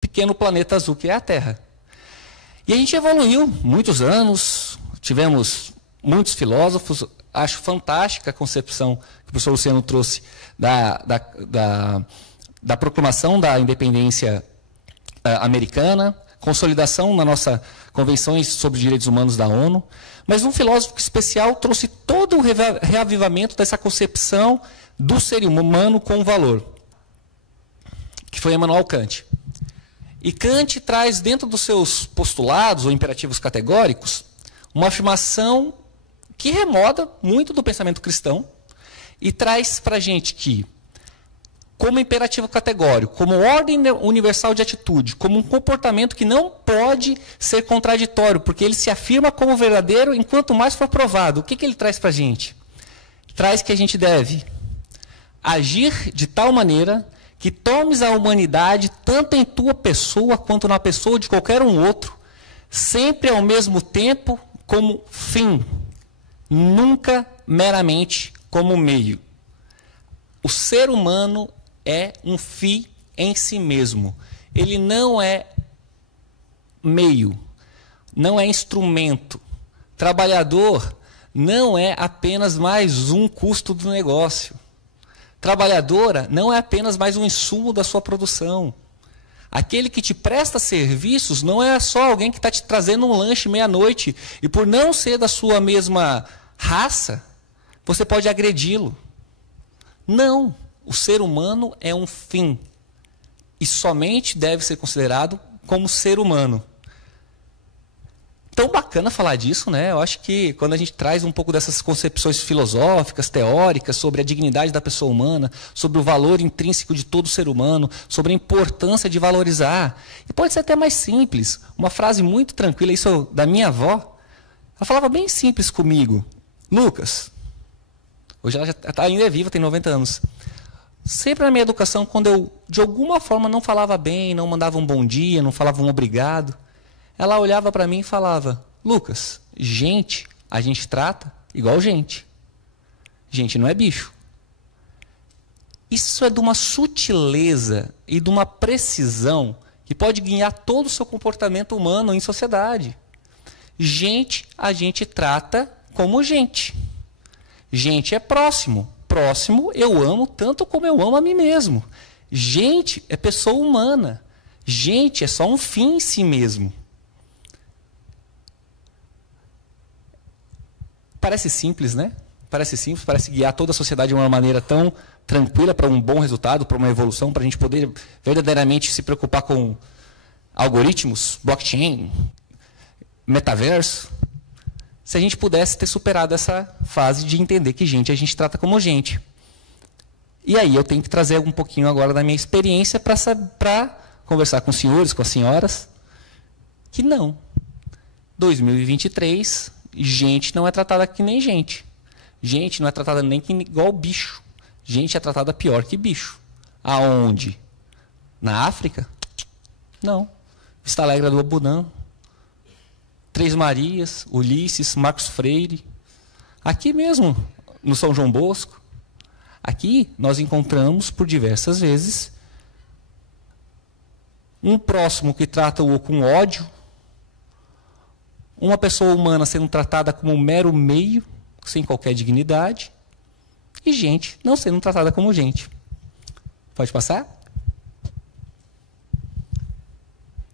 pequeno planeta azul que é a Terra. E a gente evoluiu muitos anos, tivemos muitos filósofos. Acho fantástica a concepção que o professor Luciano trouxe da proclamação da independência americana, consolidação na nossa Convenções sobre Direitos Humanos da ONU, mas um filósofo especial trouxe todo o reavivamento dessa concepção do ser humano com valor, que foi Immanuel Kant. E Kant traz dentro dos seus postulados ou imperativos categóricos uma afirmação que remoda muito do pensamento cristão e traz para a gente que, como imperativo categórico, como ordem universal de atitude, como um comportamento que não pode ser contraditório, porque ele se afirma como verdadeiro enquanto mais for provado. O que ele traz para a gente? Traz que a gente deve agir de tal maneira que tomes a humanidade tanto em tua pessoa quanto na pessoa de qualquer um outro, sempre ao mesmo tempo como fim, nunca meramente como meio. O ser humano é um fim em si mesmo. Ele não é meio, não é instrumento. Trabalhador não é apenas mais um custo do negócio. Trabalhadora não é apenas mais um insumo da sua produção. Aquele que te presta serviços não é só alguém que está te trazendo um lanche meia-noite e por não ser da sua mesma raça, você pode agredi-lo. Não, o ser humano é um fim e somente deve ser considerado como ser humano. Tão bacana falar disso, né? Eu acho que quando a gente traz um pouco dessas concepções filosóficas, teóricas, sobre a dignidade da pessoa humana, sobre o valor intrínseco de todo ser humano, sobre a importância de valorizar. E pode ser até mais simples. Uma frase muito tranquila, isso da minha avó, ela falava bem simples comigo. Lucas, hoje ela já ainda é viva, tem 90 anos. Sempre na minha educação, quando eu, de alguma forma, não falava bem, não mandava um bom dia, não falava um obrigado, ela olhava para mim e falava, Lucas, gente, a gente trata igual gente. Gente não é bicho. Isso é de uma sutileza e de uma precisão que pode guiar todo o seu comportamento humano em sociedade. Gente, a gente trata como gente. Gente é próximo. Próximo eu amo tanto como eu amo a mim mesmo. Gente é pessoa humana. Gente é só um fim em si mesmo. Parece simples, né? Parece simples, parece guiar toda a sociedade de uma maneira tão tranquila para um bom resultado, para uma evolução, para a gente poder verdadeiramente se preocupar com algoritmos, blockchain, metaverso. Se a gente pudesse ter superado essa fase de entender que gente a gente trata como gente. E aí eu tenho que trazer um pouquinho agora da minha experiência para conversar com os senhores, com as senhoras, que não. 2023, gente não é tratada que nem gente. Gente não é tratada nem que igual bicho. Gente é tratada pior que bicho. Aonde? Na África? Não. Vista Alegre do Abunã, Três Marias, Ulisses, Marcos Freire. Aqui mesmo, no São João Bosco, aqui nós encontramos por diversas vezes um próximo que trata-o com ódio, uma pessoa humana sendo tratada como um mero meio, sem qualquer dignidade, e gente não sendo tratada como gente. Pode passar?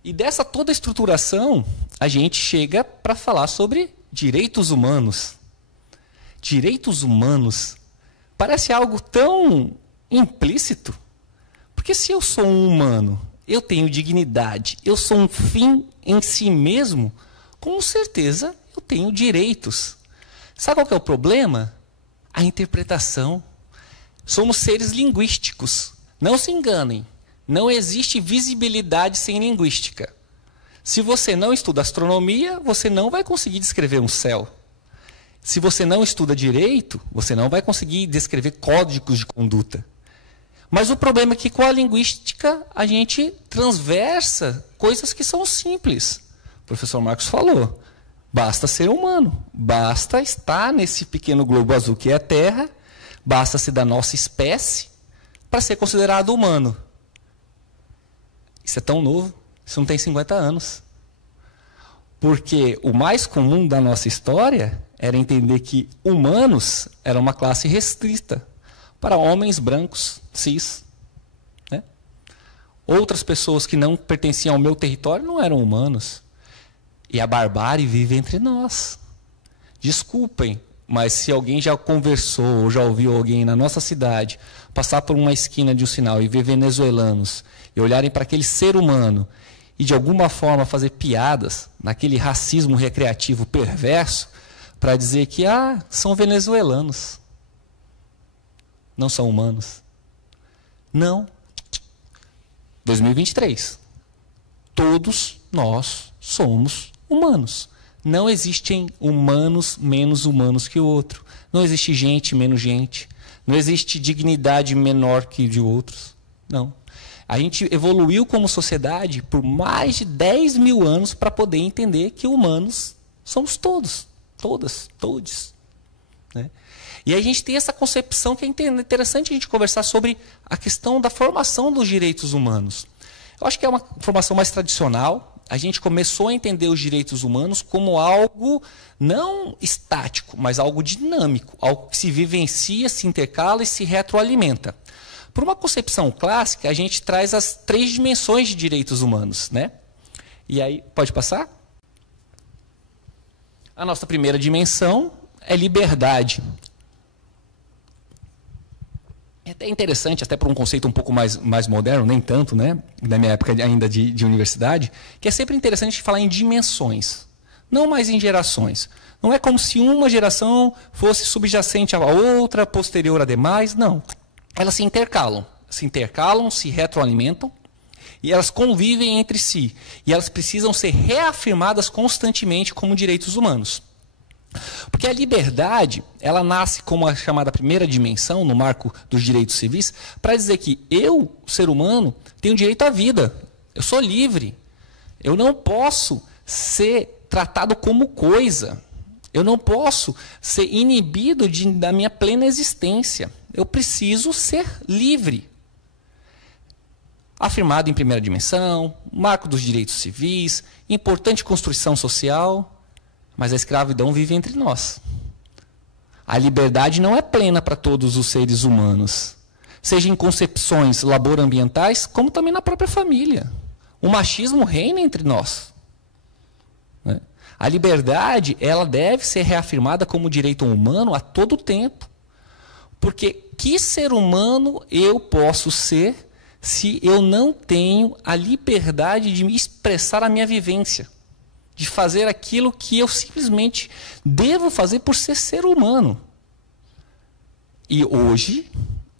E dessa toda estruturação, a gente chega para falar sobre direitos humanos. Direitos humanos parece algo tão implícito. Porque se eu sou um humano, eu tenho dignidade, eu sou um fim em si mesmo, com certeza eu tenho direitos. Sabe qual que é o problema? A interpretação. Somos seres linguísticos. Não se enganem. Não existe visibilidade sem linguística. Se você não estuda astronomia, você não vai conseguir descrever um céu. Se você não estuda direito, você não vai conseguir descrever códigos de conduta. Mas o problema é que com a linguística a gente transversa coisas que são simples. O professor Marcos falou. Basta ser humano. Basta estar nesse pequeno globo azul que é a Terra. Basta ser da nossa espécie para ser considerado humano. Isso é tão novo, isso não tem 50 anos. Porque o mais comum da nossa história era entender que humanos era uma classe restrita para homens brancos, cis. Né? Outras pessoas que não pertenciam ao meu território não eram humanos. E a barbárie vive entre nós. Desculpem, mas se alguém já conversou ou já ouviu alguém na nossa cidade passar por uma esquina de um sinal e ver venezuelanos e olharem para aquele ser humano e de alguma forma fazer piadas naquele racismo recreativo perverso para dizer que são venezuelanos, não são humanos. Não. 2023. Todos nós somos humanos. Não existem humanos menos humanos que o outro. Não existe gente menos gente. Não existe dignidade menor que de outros. Não. A gente evoluiu como sociedade por mais de 10 mil anos para poder entender que humanos somos todos. Todas, todos. Né? E aí a gente tem essa concepção que é interessante a gente conversar sobre a questão da formação dos direitos humanos. Eu acho que é uma formação mais tradicional. A gente começou a entender os direitos humanos como algo não estático, mas algo dinâmico, algo que se vivencia, se intercala e se retroalimenta. Por uma concepção clássica, a gente traz as 3 dimensões de direitos humanos, né? E aí, pode passar? A nossa primeira dimensão é liberdade. até interessante, até para um conceito um pouco mais moderno, nem tanto, né? Da minha época ainda de universidade, que é sempre interessante falar em dimensões, não mais em gerações. Não é como se uma geração fosse subjacente à outra, posterior a demais, não. Elas se intercalam, se retroalimentam, e elas convivem entre si. E elas precisam ser reafirmadas constantemente como direitos humanos. Porque a liberdade, ela nasce como a chamada primeira dimensão, no marco dos direitos civis, para dizer que eu, ser humano, tenho direito à vida. Eu sou livre. Eu não posso ser tratado como coisa. Eu não posso ser inibido da minha plena existência. Eu preciso ser livre. Afirmado em primeira dimensão, marco dos direitos civis, importante construção social, mas a escravidão vive entre nós. A liberdade não é plena para todos os seres humanos, seja em concepções laborambientais, como também na própria família. O machismo reina entre nós. Né? A liberdade, ela deve ser reafirmada como direito humano a todo tempo. Porque que ser humano eu posso ser se eu não tenho a liberdade de me expressar a minha vivência, de fazer aquilo que eu simplesmente devo fazer por ser humano? E hoje,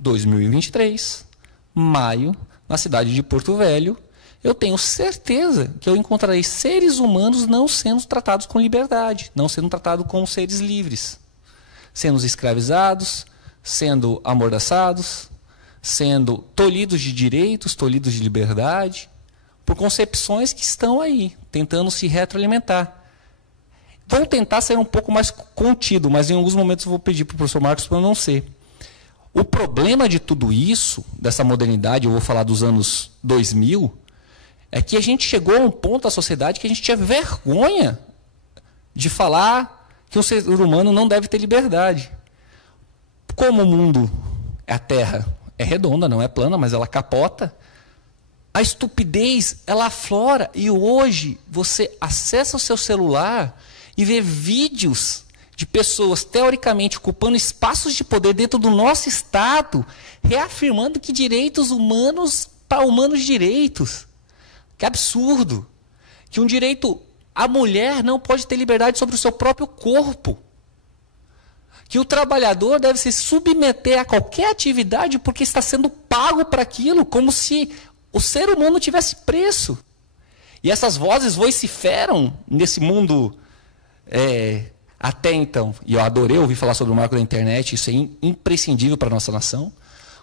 2023, maio, na cidade de Porto Velho, eu tenho certeza que eu encontrarei seres humanos não sendo tratados com liberdade, não sendo tratados como seres livres, sendo escravizados, sendo amordaçados, sendo tolhidos de direitos, tolhidos de liberdade, por concepções que estão aí, tentando se retroalimentar. Vou tentar ser um pouco mais contido, mas em alguns momentos eu vou pedir para o professor Marcos para não ser. O problema de tudo isso, dessa modernidade, eu vou falar dos anos 2000, é que a gente chegou a um ponto da sociedade que a gente tinha vergonha de falar que um ser humano não deve ter liberdade. Como o mundo, a Terra, é redonda, não é plana, mas ela capota, a estupidez, ela aflora. E hoje você acessa o seu celular e vê vídeos de pessoas teoricamente ocupando espaços de poder dentro do nosso Estado, reafirmando que direitos humanos para humanos direitos. Que absurdo! Que um direito, a mulher não pode ter liberdade sobre o seu próprio corpo. Que o trabalhador deve se submeter a qualquer atividade porque está sendo pago para aquilo, como se o ser humano tivesse preço. E essas vozes vociferam nesse mundo até então. E eu adorei ouvir falar sobre o marco da internet, isso é imprescindível para a nossa nação,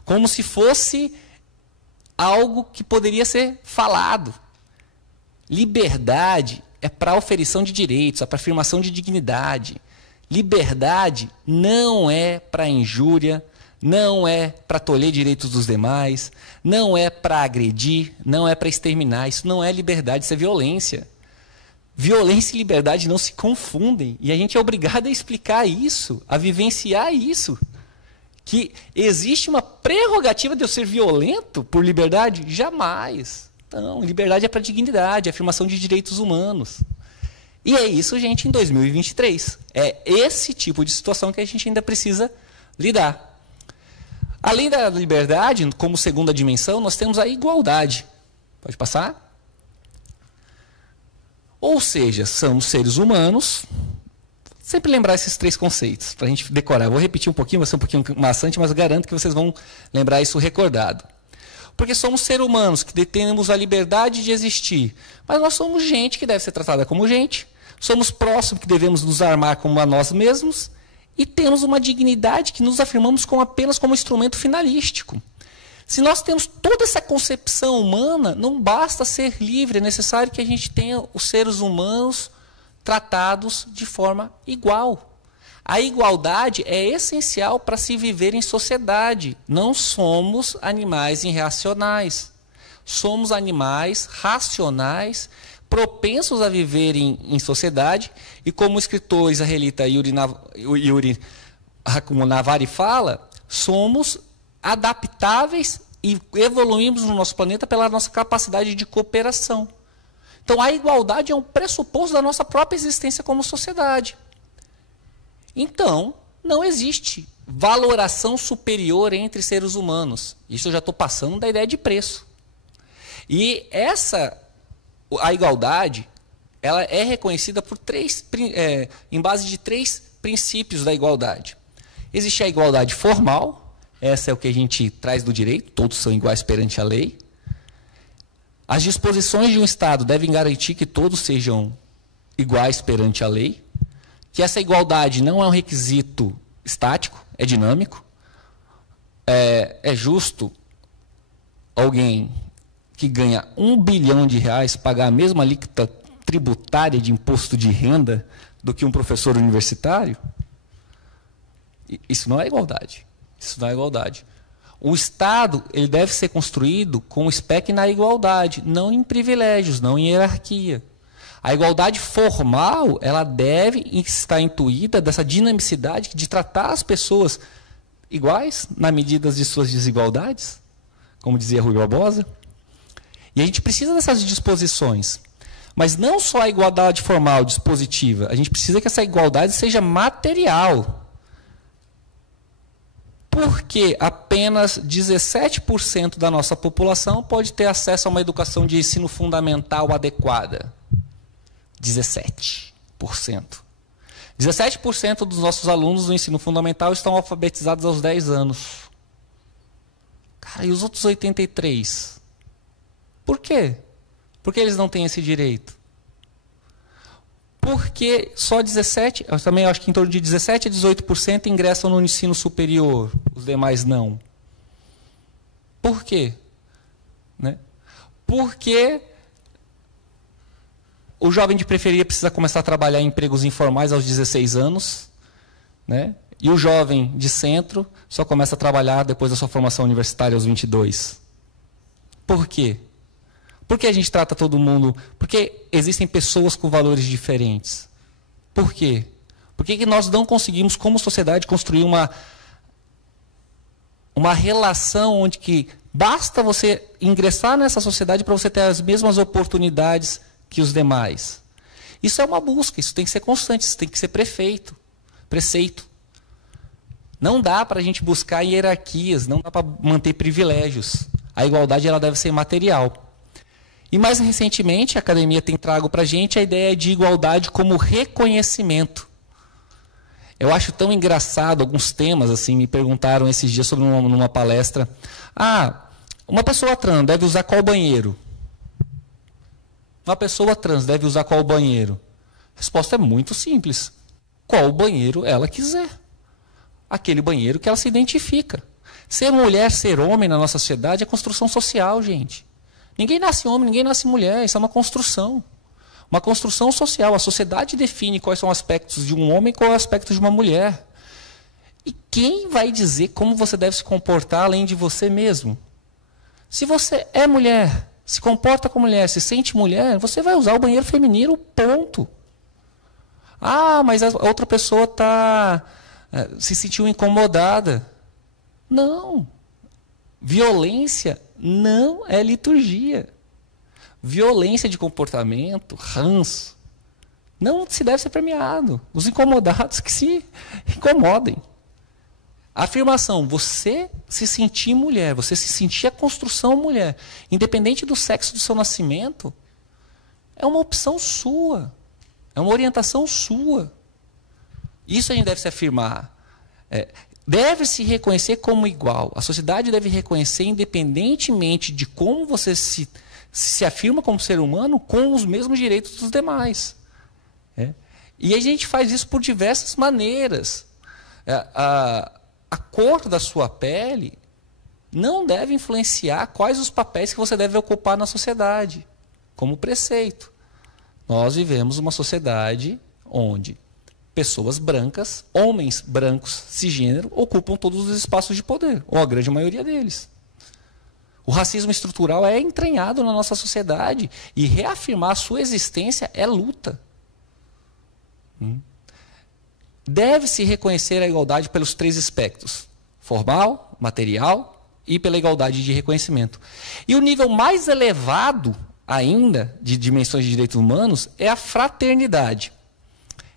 como se fosse algo que poderia ser falado. Liberdade é para a oferição de direitos, é para a afirmação de dignidade. Liberdade não é para injúria, não é para tolher direitos dos demais, não é para agredir, não é para exterminar. Isso não é liberdade, isso é violência. Violência e liberdade não se confundem. E a gente é obrigado a explicar isso, a vivenciar isso. Que existe uma prerrogativa de eu ser violento por liberdade? Jamais. Não, liberdade é para dignidade, afirmação de direitos humanos. E é isso, gente, em 2023. É esse tipo de situação que a gente ainda precisa lidar. Além da liberdade, como segunda dimensão, nós temos a igualdade. Pode passar? Ou seja, somos seres humanos. Sempre lembrar esses três conceitos, para a gente decorar. Eu vou repetir um pouquinho, vai ser um pouquinho maçante, mas eu garanto que vocês vão lembrar isso recordado. Porque somos seres humanos que detemos a liberdade de existir. Mas nós somos gente que deve ser tratada como gente. Somos próximos que devemos nos armar como a nós mesmos. E temos uma dignidade que nos afirmamos apenas como instrumento finalístico. Se nós temos toda essa concepção humana, não basta ser livre. É necessário que a gente tenha os seres humanos tratados de forma igual. A igualdade é essencial para se viver em sociedade. Não somos animais irracionais. Somos animais racionais, propensos a viver em sociedade. E como o escritor israelita Yuri Navari fala, somos adaptáveis e evoluímos no nosso planeta pela nossa capacidade de cooperação. Então, a igualdade é um pressuposto da nossa própria existência como sociedade. Então, não existe valoração superior entre seres humanos. Isso eu já estou passando da ideia de preço. E a igualdade, ela é reconhecida por em base de 3 princípios da igualdade. Existe a igualdade formal, essa é o que a gente traz do direito, todos são iguais perante a lei. As disposições de um Estado devem garantir que todos sejam iguais perante a lei, que essa igualdade não é um requisito estático, é dinâmico. É justo alguém que ganha R$1 bilhão pagar a mesma alíquota tributária de imposto de renda do que um professor universitário? Isso não é igualdade. Isso não é igualdade. O Estado ele deve ser construído com o SPEC na igualdade, não em privilégios, não em hierarquia. A igualdade formal ela deve estar intuída dessa dinamicidade de tratar as pessoas iguais na medida de suas desigualdades, como dizia Rui Barbosa. E a gente precisa dessas disposições. Mas não só a igualdade formal, dispositiva. A gente precisa que essa igualdade seja material. Porque apenas 17% da nossa população pode ter acesso a uma educação de ensino fundamental adequada. 17%. 17% dos nossos alunos do ensino fundamental estão alfabetizados aos 10 anos. Cara, e os outros 83%? Por quê? Por que eles não têm esse direito? Porque só 17%, eu também acho que em torno de 17% a 18% ingressam no ensino superior, os demais não. Por quê? Né? Porque o jovem de periferia precisa começar a trabalhar em empregos informais aos 16 anos, né? E o jovem de centro só começa a trabalhar depois da sua formação universitária aos 22. Por quê? Por que a gente trata todo mundo? Porque existem pessoas com valores diferentes. Por quê? Por que nós não conseguimos, como sociedade, construir uma relação onde que basta você ingressar nessa sociedade para você ter as mesmas oportunidades que os demais? Isso é uma busca, isso tem que ser constante, isso tem que ser preceito. Não dá para a gente buscar hierarquias, não dá para manter privilégios. A igualdade ela deve ser material. E mais recentemente, a academia tem trago para a gente a ideia de igualdade como reconhecimento. Eu acho tão engraçado alguns temas, assim, me perguntaram esses dias sobre numa palestra. Uma pessoa trans deve usar qual banheiro? Uma pessoa trans deve usar qual banheiro? A resposta é muito simples. Qual banheiro ela quiser. Aquele banheiro que ela se identifica. Ser mulher, ser homem na nossa sociedade é construção social, gente. Ninguém nasce homem, ninguém nasce mulher, isso é uma construção. Uma construção social. A sociedade define quais são os aspectos de um homem e qual é o aspecto de uma mulher. E quem vai dizer como você deve se comportar além de você mesmo? Se você é mulher, se comporta como mulher, se sente mulher, você vai usar o banheiro feminino, ponto. Mas a outra pessoa se sentiu incomodada. Não. Violência não é liturgia. Violência de comportamento, ranço, não se deve ser premiado. Os incomodados que se incomodem. A afirmação, você se sentir mulher, você se sentir a construção mulher, independente do sexo do seu nascimento, é uma opção sua. É uma orientação sua. Isso a gente deve se afirmar. Deve se reconhecer como igual. A sociedade deve reconhecer, independentemente de como você se afirma como ser humano, com os mesmos direitos dos demais. E a gente faz isso por diversas maneiras. A cor da sua pele não deve influenciar quais os papéis que você deve ocupar na sociedade, como preceito. Nós vivemos uma sociedade onde pessoas brancas, homens brancos, cisgênero, ocupam todos os espaços de poder, ou a grande maioria deles. O racismo estrutural é entranhado na nossa sociedade e reafirmar a sua existência é luta. Deve-se reconhecer a igualdade pelos 3 aspectos: formal, material e pela igualdade de reconhecimento. E o nível mais elevado ainda de dimensões de direitos humanos é a fraternidade.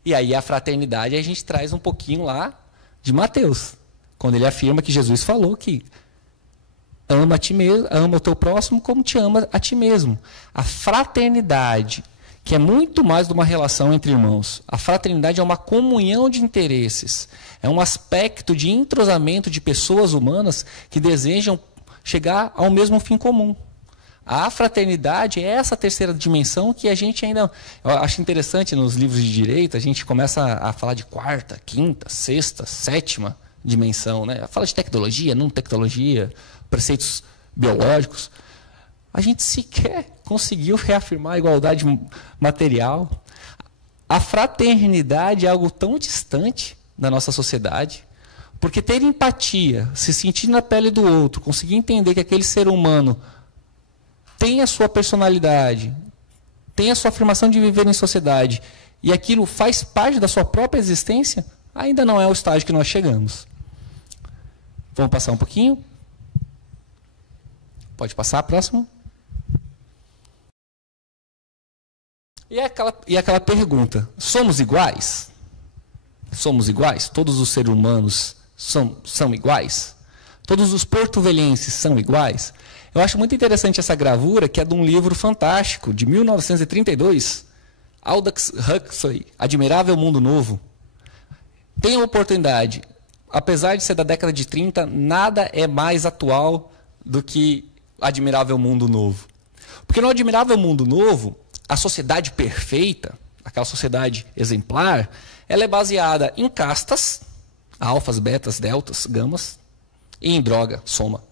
E aí a fraternidade a gente traz um pouquinho lá de Mateus. quando ele afirma que Jesus falou que ama a ti mesmo, ama o teu próximo como te ama a ti mesmo. A fraternidade, que é muito mais de uma relação entre irmãos. A fraternidade é uma comunhão de interesses. É um aspecto de entrosamento de pessoas humanas que desejam chegar ao mesmo fim comum. A fraternidade é essa terceira dimensão que a gente ainda... Eu acho interessante nos livros de direito, a gente começa a falar de quarta, quinta, sexta, sétima dimensão, né? Fala de tecnologia, não tecnologia, preceitos biológicos. A gente sequer conseguiu reafirmar a igualdade material. A fraternidade é algo tão distante da nossa sociedade, porque ter empatia, se sentir na pele do outro, conseguir entender que aquele ser humano tem a sua personalidade, tem a sua afirmação de viver em sociedade, e aquilo faz parte da sua própria existência, ainda não é o estágio que nós chegamos. Vamos passar um pouquinho? Pode passar a próxima? E aquela pergunta, somos iguais? Somos iguais? Todos os seres humanos são iguais? Todos os porto-velhenses são iguais? Eu acho muito interessante essa gravura, que é de um livro fantástico, de 1932, Aldous Huxley, Admirável Mundo Novo. Tenha a oportunidade, apesar de ser da década de 30, nada é mais atual do que Admirável Mundo Novo. Porque no Admirável Mundo Novo, a sociedade perfeita, aquela sociedade exemplar, ela é baseada em castas, alfas, betas, deltas, gamas, e em droga, soma.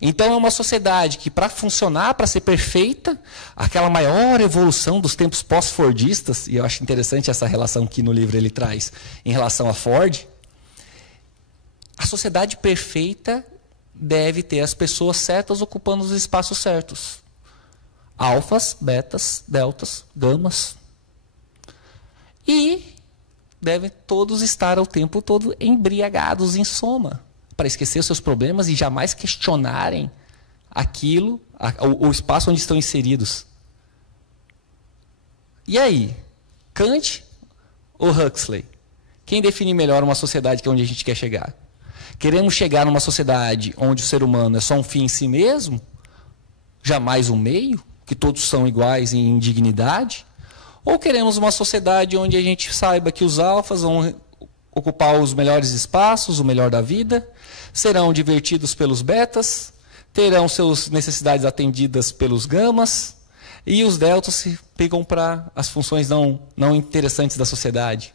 Então é uma sociedade que, para funcionar, para ser perfeita, aquela maior evolução dos tempos pós-fordistas, e eu acho interessante essa relação que no livro ele traz em relação a Ford, a sociedade perfeita deve ter as pessoas certas ocupando os espaços certos. Alfas, betas, deltas, gamas. E devem todos estar o tempo todo embriagados em soma, para esquecer os seus problemas e jamais questionarem aquilo, o espaço onde estão inseridos. E aí? Kant ou Huxley? Quem define melhor uma sociedade que é onde a gente quer chegar? Queremos chegar numa sociedade onde o ser humano é só um fim em si mesmo? Jamais um meio? Que todos são iguais em dignidade? Ou queremos uma sociedade onde a gente saiba que os alfas vão ocupar os melhores espaços, o melhor da vida, serão divertidos pelos betas, terão suas necessidades atendidas pelos gamas, e os deltas se pegam para as funções não interessantes da sociedade.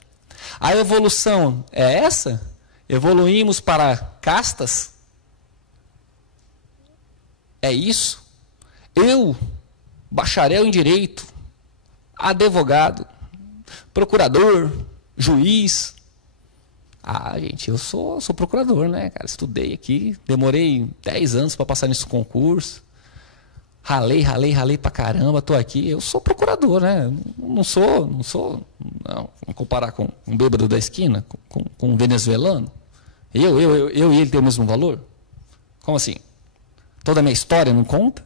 A evolução é essa? Evoluímos para castas? É isso? Eu, bacharel em direito, advogado, procurador, juiz. Ah, gente, eu sou procurador, né, cara? Estudei aqui, demorei 10 anos para passar nesse concurso. Ralei pra caramba, tô aqui. Eu sou procurador, né? Não, vamos comparar com um bêbado da esquina, com um venezuelano. Eu e ele tem o mesmo valor? Como assim? Toda a minha história não conta?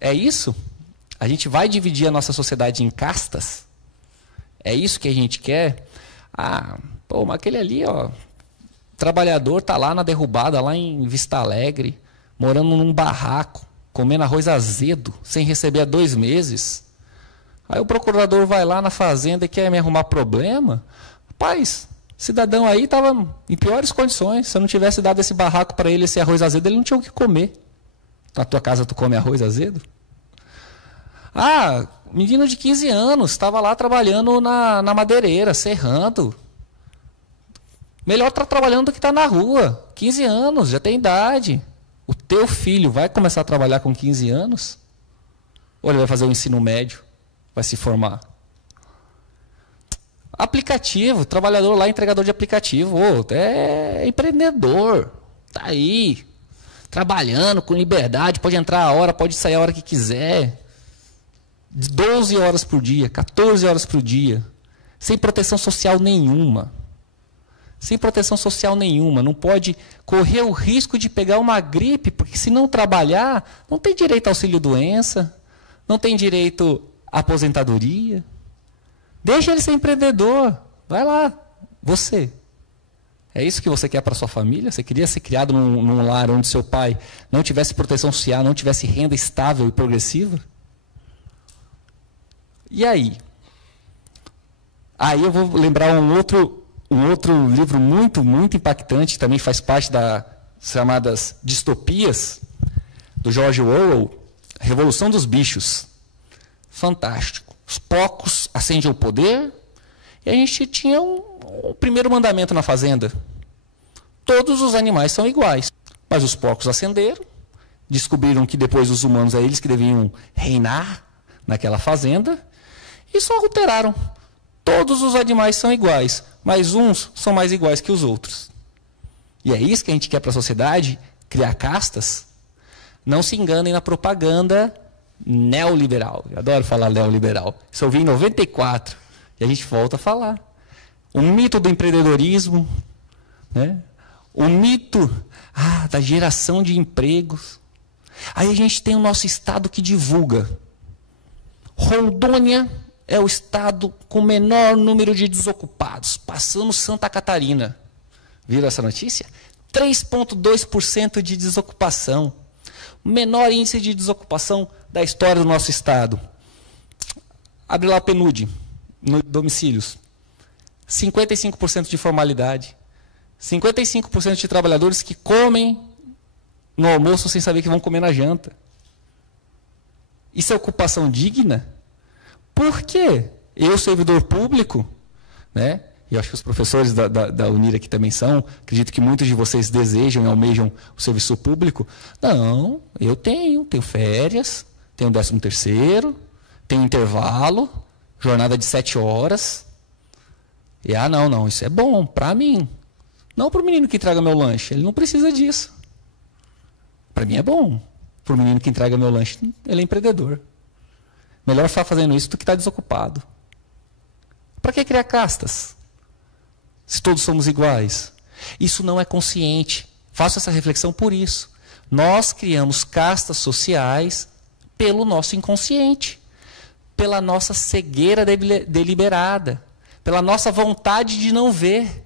É isso? A gente vai dividir a nossa sociedade em castas? É isso que a gente quer? Ah, pô, mas aquele ali, ó, trabalhador tá lá na derrubada, lá em Vista Alegre, morando num barraco, comendo arroz azedo, sem receber há 2 meses. Aí o procurador vai lá na fazenda e quer me arrumar problema. Rapaz, cidadão aí estava em piores condições. Se eu não tivesse dado esse barraco para ele, esse arroz azedo, ele não tinha o que comer. Na tua casa tu come arroz azedo? Ah, menino de 15 anos, estava lá trabalhando na madeireira, serrando. Melhor estar trabalhando do que estar na rua. 15 anos, já tem idade. O teu filho vai começar a trabalhar com 15 anos? Ou ele vai fazer o ensino médio? Vai se formar? Aplicativo, trabalhador lá, entregador de aplicativo. É empreendedor. Tá aí. Trabalhando com liberdade, pode entrar a hora, pode sair a hora que quiser. 12 horas por dia, 14 horas por dia. Sem proteção social nenhuma. Sem proteção social nenhuma. Não pode correr o risco de pegar uma gripe, porque se não trabalhar, não tem direito a auxílio-doença, não tem direito à aposentadoria. Deixa ele ser empreendedor. Vai lá, você. É isso que você quer para sua família? Você queria ser criado num lar onde seu pai não tivesse proteção social, não tivesse renda estável e progressiva? E aí? Aí eu vou lembrar um outro livro muito, muito impactante, que também faz parte das chamadas distopias, do George Orwell, Revolução dos Bichos. Fantástico. Os porcos acendem o poder, e a gente tinha um primeiro mandamento na fazenda. Todos os animais são iguais. Mas os porcos acenderam, descobriram que depois os humanos, é eles que deviam reinar naquela fazenda, e só alteraram. Todos os animais são iguais, mas uns são mais iguais que os outros. E é isso que a gente quer para a sociedade, criar castas? Não se enganem na propaganda neoliberal. Eu adoro falar neoliberal. Isso eu vi em 94. E a gente volta a falar. O mito do empreendedorismo, né? O mito da geração de empregos. Aí a gente tem o nosso estado que divulga. Rondônia é o estado com o menor número de desocupados, passando Santa Catarina. Viram essa notícia? 3,2% de desocupação. O menor índice de desocupação da história do nosso estado. Abre lá a PNUD, no domicílios. 55% de formalidade. 55% de trabalhadores que comem no almoço sem saber que vão comer na janta. Isso é ocupação digna? Por quê? Eu, servidor público, né? E eu acho que os professores da Unir aqui também são, acredito que muitos de vocês desejam e almejam o serviço público. Não, eu tenho férias, tenho 13º, tenho intervalo, jornada de 7 horas. E não, isso é bom para mim. Não para o menino que entrega meu lanche, ele não precisa disso. Para mim é bom. Para o menino que entrega meu lanche, ele é empreendedor. Melhor estar fazendo isso do que estar desocupado. Para que criar castas? Se todos somos iguais. Isso não é consciente. Faço essa reflexão por isso. Nós criamos castas sociais pelo nosso inconsciente, pela nossa cegueira deliberada, pela nossa vontade de não ver,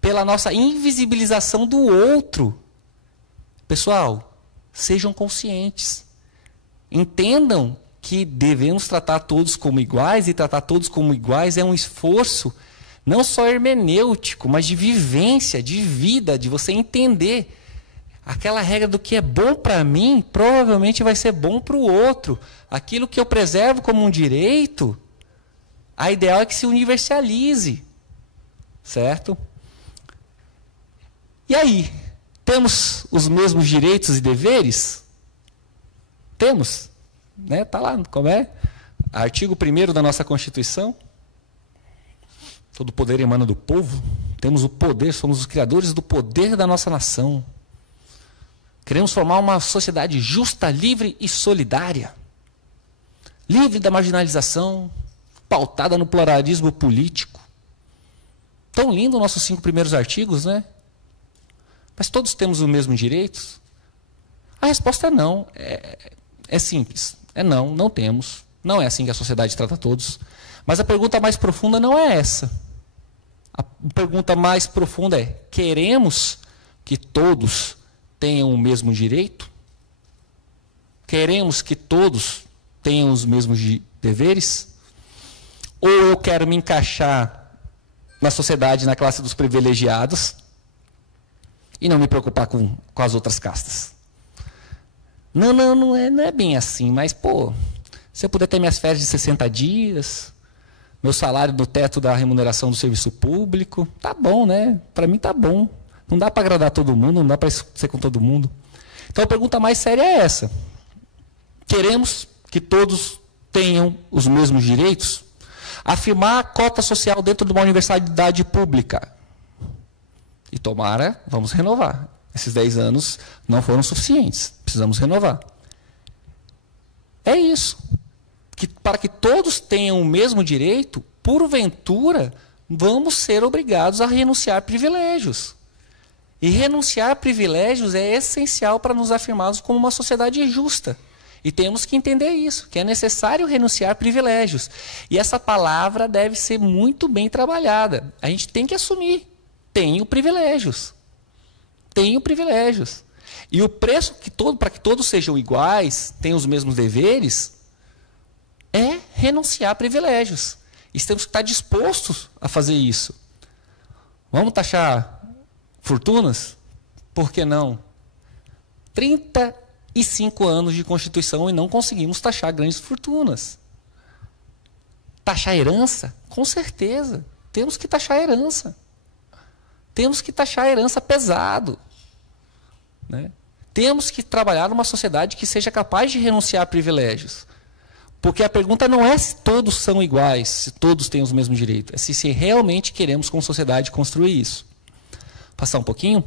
pela nossa invisibilização do outro. Pessoal, sejam conscientes. Entendam que devemos tratar todos como iguais, e tratar todos como iguais é um esforço não só hermenêutico, mas de vivência, de vida, de você entender. Aquela regra do que é bom para mim, provavelmente vai ser bom para o outro. Aquilo que eu preservo como um direito, a ideal é que se universalize. Certo? E aí, temos os mesmos direitos e deveres? Temos. Né? Tá lá, como é? Artigo 1º da nossa Constituição. Todo poder emana do povo. Temos o poder, somos os criadores do poder da nossa nação. Queremos formar uma sociedade justa, livre e solidária. Livre da marginalização, pautada no pluralismo político. Tão lindo os nossos 5 primeiros artigos, né? Mas todos temos os mesmos direitos? A resposta é não. É simples. É não, não temos. Não é assim que a sociedade trata todos. Mas a pergunta mais profunda não é essa. A pergunta mais profunda é: queremos que todos tenham o mesmo direito? Queremos que todos tenham os mesmos deveres? Ou eu quero me encaixar na sociedade, na classe dos privilegiados, e não me preocupar com as outras castas? Não é bem assim, mas, se eu puder ter minhas férias de 60 dias, meu salário no teto da remuneração do serviço público, tá bom, né? Para mim tá bom. Não dá para agradar todo mundo, não dá para ser com todo mundo. Então a pergunta mais séria é essa. Queremos que todos tenham os mesmos direitos? Afirmar a cota social dentro de uma universidade pública. E tomara, vamos renovar. Esses 10 anos não foram suficientes. Precisamos renovar. É isso. Para que todos tenham o mesmo direito, porventura, vamos ser obrigados a renunciar a privilégios. E renunciar a privilégios é essencial para nos afirmarmos como uma sociedade justa. E temos que entender isso, que é necessário renunciar a privilégios. E essa palavra deve ser muito bem trabalhada. A gente tem que assumir. Tenho privilégios. Tenho privilégios. E o preço para que todos sejam iguais, tenham os mesmos deveres, é renunciar a privilégios. E temos que estar dispostos a fazer isso. Vamos taxar fortunas? Por que não? 35 anos de Constituição e não conseguimos taxar grandes fortunas. Taxar herança? Com certeza. Temos que taxar herança. Temos que taxar herança pesado. Né? Temos que trabalhar numa sociedade que seja capaz de renunciar a privilégios. Porque a pergunta não é se todos são iguais, se todos têm os mesmos direitos. É se realmente queremos, como sociedade, construir isso. Passar um pouquinho.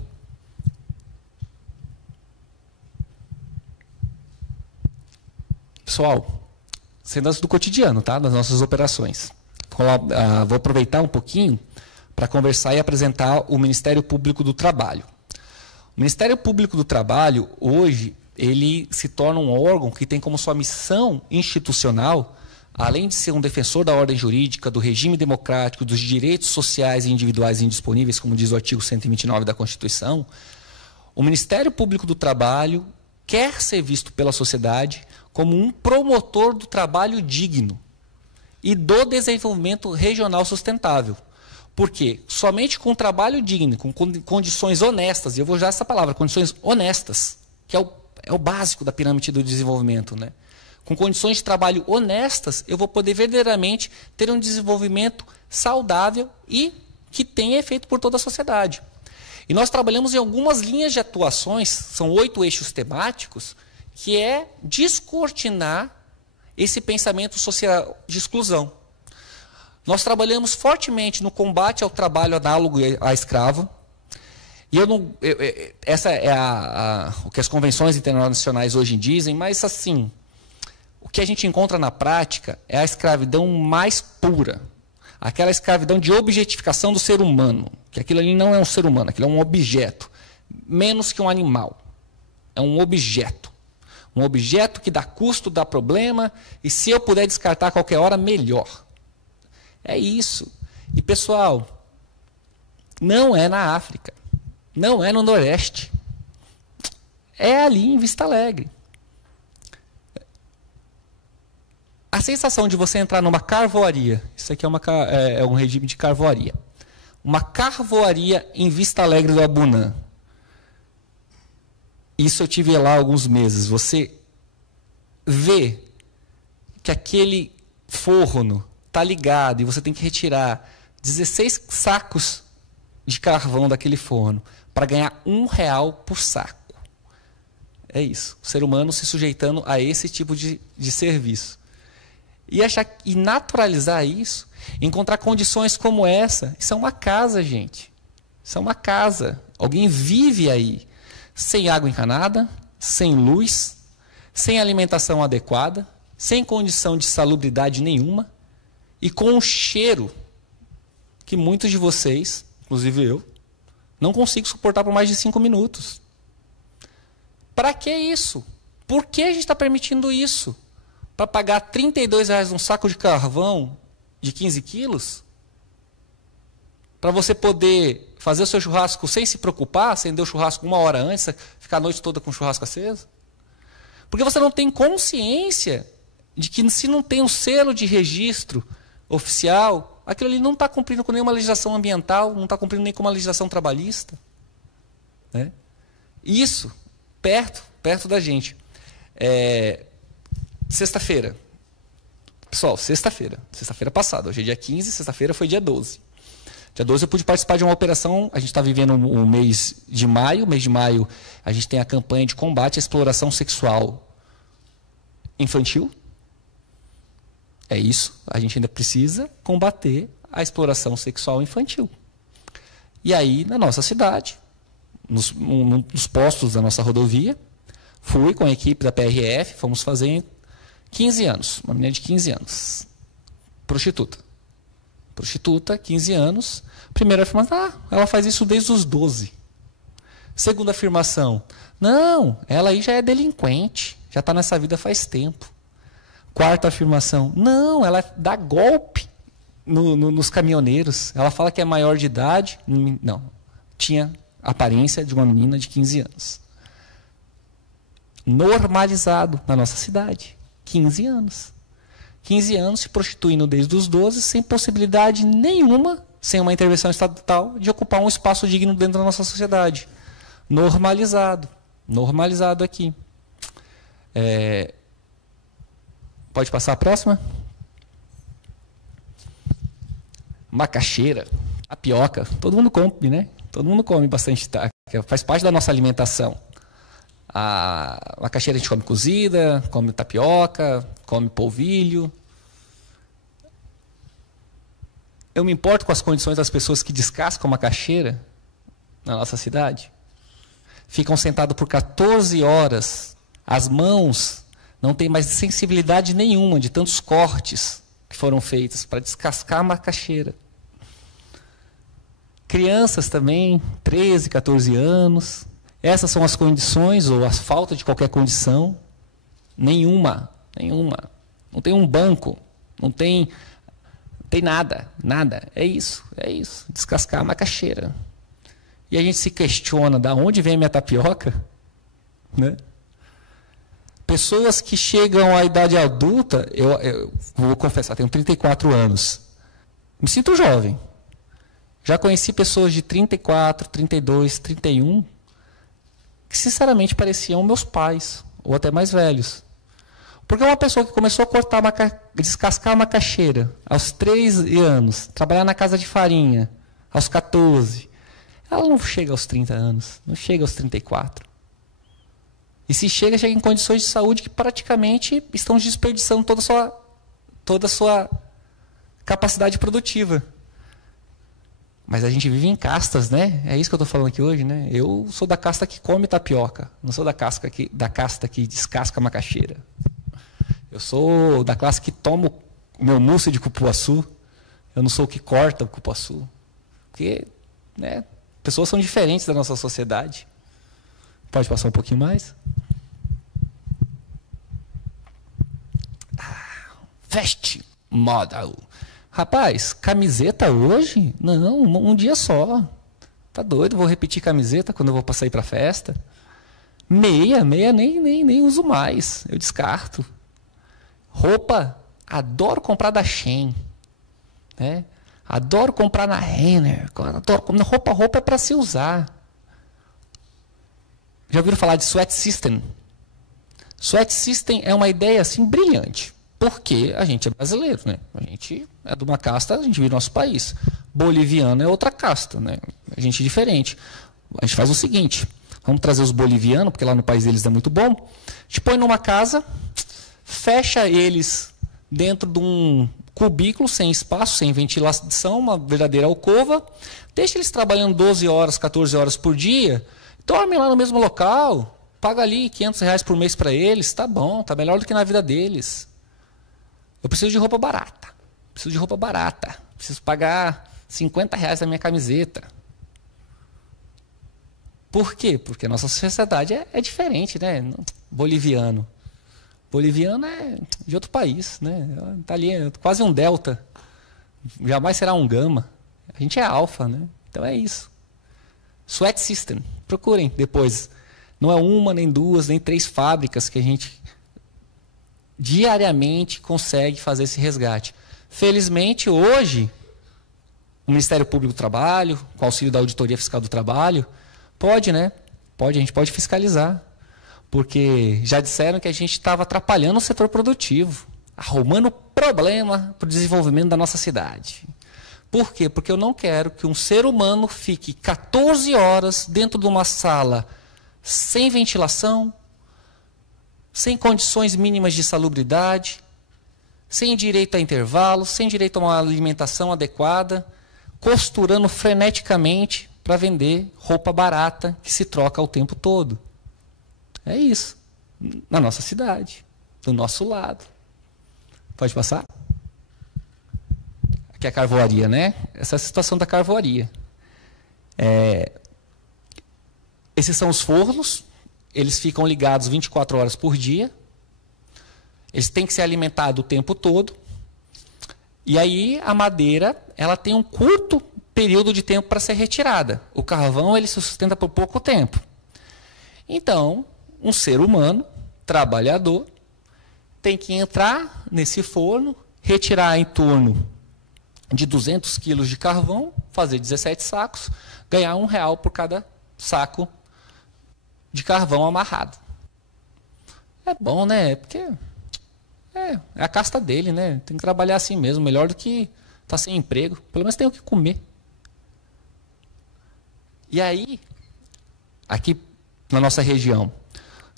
Pessoal, cenas do cotidiano, tá? Das nossas operações. Vou aproveitar um pouquinho para conversar e apresentar o Ministério Público do Trabalho. O Ministério Público do Trabalho, hoje, ele se torna um órgão que tem como sua missão institucional, além de ser um defensor da ordem jurídica, do regime democrático, dos direitos sociais e individuais indisponíveis, como diz o artigo 129 da Constituição, o Ministério Público do Trabalho quer ser visto pela sociedade como um promotor do trabalho digno e do desenvolvimento regional sustentável. Por quê? Somente com trabalho digno, com condições honestas, e eu vou usar essa palavra, condições honestas, que é o básico da pirâmide do desenvolvimento, né? Com condições de trabalho honestas, eu vou poder verdadeiramente ter um desenvolvimento saudável e que tenha efeito por toda a sociedade. E nós trabalhamos em algumas linhas de atuações, são 8 eixos temáticos, que é descortinar esse pensamento social de exclusão. Nós trabalhamos fortemente no combate ao trabalho análogo a escravo. E essa é o que as convenções internacionais hoje dizem, mas assim, o que a gente encontra na prática é a escravidão mais pura. Aquela escravidão de objetificação do ser humano, que aquilo ali não é um ser humano, aquilo é um objeto, menos que um animal. É um objeto. Um objeto que dá custo, dá problema, e se eu puder descartar a qualquer hora, melhor. É isso. E, pessoal, não é na África, não é no Nordeste, é ali em Vista Alegre. A sensação de você entrar numa carvoaria, isso aqui é um regime de carvoaria, uma carvoaria em Vista Alegre do Abunã. Isso eu tive lá há alguns meses. Você vê que aquele forno está ligado e você tem que retirar 16 sacos de carvão daquele forno para ganhar R$1 por saco. É isso. O ser humano se sujeitando a esse tipo de serviço. E naturalizar isso, encontrar condições como essa. Isso é uma casa, gente. Isso é uma casa. Alguém vive aí. Sem água encanada, sem luz, sem alimentação adequada, sem condição de salubridade nenhuma e com um cheiro que muitos de vocês, inclusive eu, não consigo suportar por mais de 5 minutos. Para que isso? Por que a gente está permitindo isso? Para pagar R$32 num saco de carvão de 15 quilos? Para você poder fazer o seu churrasco sem se preocupar, acender o churrasco 1 hora antes, ficar a noite toda com o churrasco aceso? Porque você não tem consciência de que se não tem um selo de registro oficial, aquilo ali não está cumprindo com nenhuma legislação ambiental, não está cumprindo nem com uma legislação trabalhista. Né? Isso, perto da gente. Sexta-feira. Pessoal, sexta-feira passada, hoje é dia 15, sexta-feira foi dia 12. Dia 12 eu pude participar de uma operação, a gente está vivendo o mês de maio. Mês de maio a gente tem a campanha de combate à exploração sexual infantil. É isso, a gente ainda precisa combater a exploração sexual infantil. E aí, na nossa cidade, nos postos da nossa rodovia, fui com a equipe da PRF, fomos fazer 15 anos, uma menina de 15 anos, prostituta, 15 anos. Primeira afirmação, ela faz isso desde os 12. Segunda afirmação, não, ela aí já é delinquente, já está nessa vida faz tempo. Quarta afirmação, não, ela dá golpe nos caminhoneiros. Ela fala que é maior de idade. Não, tinha a aparência de uma menina de 15 anos. Normalizado na nossa cidade. 15 anos. 15 anos se prostituindo desde os 12, sem possibilidade nenhuma, sem uma intervenção estatal, de ocupar um espaço digno dentro da nossa sociedade. Normalizado. Normalizado aqui. Pode passar a próxima? Macaxeira, tapioca, todo mundo come, né? Todo mundo come bastante, faz parte da nossa alimentação. A macaxeira a gente come cozida, come tapioca, come polvilho. Eu me importo com as condições das pessoas que descascam a macaxeira na nossa cidade. Ficam sentados por 14 horas, as mãos não têm mais sensibilidade nenhuma de tantos cortes que foram feitos para descascar a macaxeira. Crianças também, 13, 14 anos. Essas são as condições, ou a falta de qualquer condição. Nenhuma. Não tem um banco, não tem nada. É isso. Descascar a macaxeira. E a gente se questiona, de onde vem a minha tapioca? Né? Pessoas que chegam à idade adulta, eu vou confessar, tenho 34 anos. Me sinto jovem. Já conheci pessoas de 34, 32, 31, que sinceramente pareciam meus pais, ou até mais velhos. Porque uma pessoa que começou a cortar, descascar a macaxeira aos 13 anos, trabalhar na casa de farinha aos 14, ela não chega aos 30 anos, não chega aos 34. E se chega em condições de saúde que praticamente estão desperdiçando toda a sua capacidade produtiva. Mas a gente vive em castas, né? É isso que eu estou falando aqui hoje, né? Eu sou da casta que come tapioca, não sou da casta que descasca a macaxeira. Eu sou da classe que toma o meu mousse de cupuaçu. Eu não sou o que corta o cupuaçu. Porque, né, pessoas são diferentes da nossa sociedade. Pode passar um pouquinho mais? Fast model. Rapaz, camiseta hoje? Não, um dia só. Tá doido, vou repetir camiseta quando eu vou sair para festa. Meia nem uso mais, eu descarto. Roupa, adoro comprar da Shein. Né? Adoro comprar na Renner. Roupa é para se usar. Já ouviram falar de Sweat System? Sweat System é uma ideia assim brilhante. Porque a gente é brasileiro, né? A gente é de uma casta, a gente vive no nosso país. Boliviano é outra casta, né? A gente é diferente. A gente faz o seguinte, vamos trazer os bolivianos, porque lá no país deles é muito bom. A gente põe numa casa, fecha eles dentro de um cubículo, sem espaço, sem ventilação, uma verdadeira alcova, deixa eles trabalhando 12 horas, 14 horas por dia, dorme lá no mesmo local, paga ali R$500 por mês para eles, tá bom, tá melhor do que na vida deles. Eu preciso de roupa barata. Preciso pagar R$50 na minha camiseta. Por quê? Porque a nossa sociedade é diferente, né? Boliviano é de outro país, né? Tá ali, é quase um delta. Jamais será um gama. A gente é alfa, né? Então é isso. Sweat System. Procurem depois. Não é uma, nem duas, nem 3 fábricas que a gente diariamente consegue fazer esse resgate. Felizmente, hoje, o Ministério Público do Trabalho, com o auxílio da Auditoria Fiscal do Trabalho, pode, né? A gente pode fiscalizar. Porque já disseram que a gente estava atrapalhando o setor produtivo, arrumando problema para o desenvolvimento da nossa cidade. Por quê? Porque eu não quero que um ser humano fique 14 horas dentro de uma sala sem ventilação, sem condições mínimas de salubridade, sem direito a intervalo, sem direito a uma alimentação adequada, costurando freneticamente para vender roupa barata que se troca o tempo todo. É isso. Na nossa cidade, do nosso lado. Pode passar? Aqui é a carvoaria, né? Essa é a situação da carvoaria. Esses são os fornos. Eles ficam ligados 24 horas por dia. Eles têm que ser alimentados o tempo todo. E aí a madeira, ela tem um curto período de tempo para ser retirada. O carvão ele se sustenta por pouco tempo. Então, um ser humano, trabalhador, tem que entrar nesse forno, retirar em torno de 200 quilos de carvão, fazer 17 sacos, ganhar R$1 por cada saco de carvão amarrado. É bom, né? Porque é a casta dele, né? Tem que trabalhar assim mesmo, melhor do que estar sem emprego. Pelo menos tem o que comer. E aí, aqui na nossa região,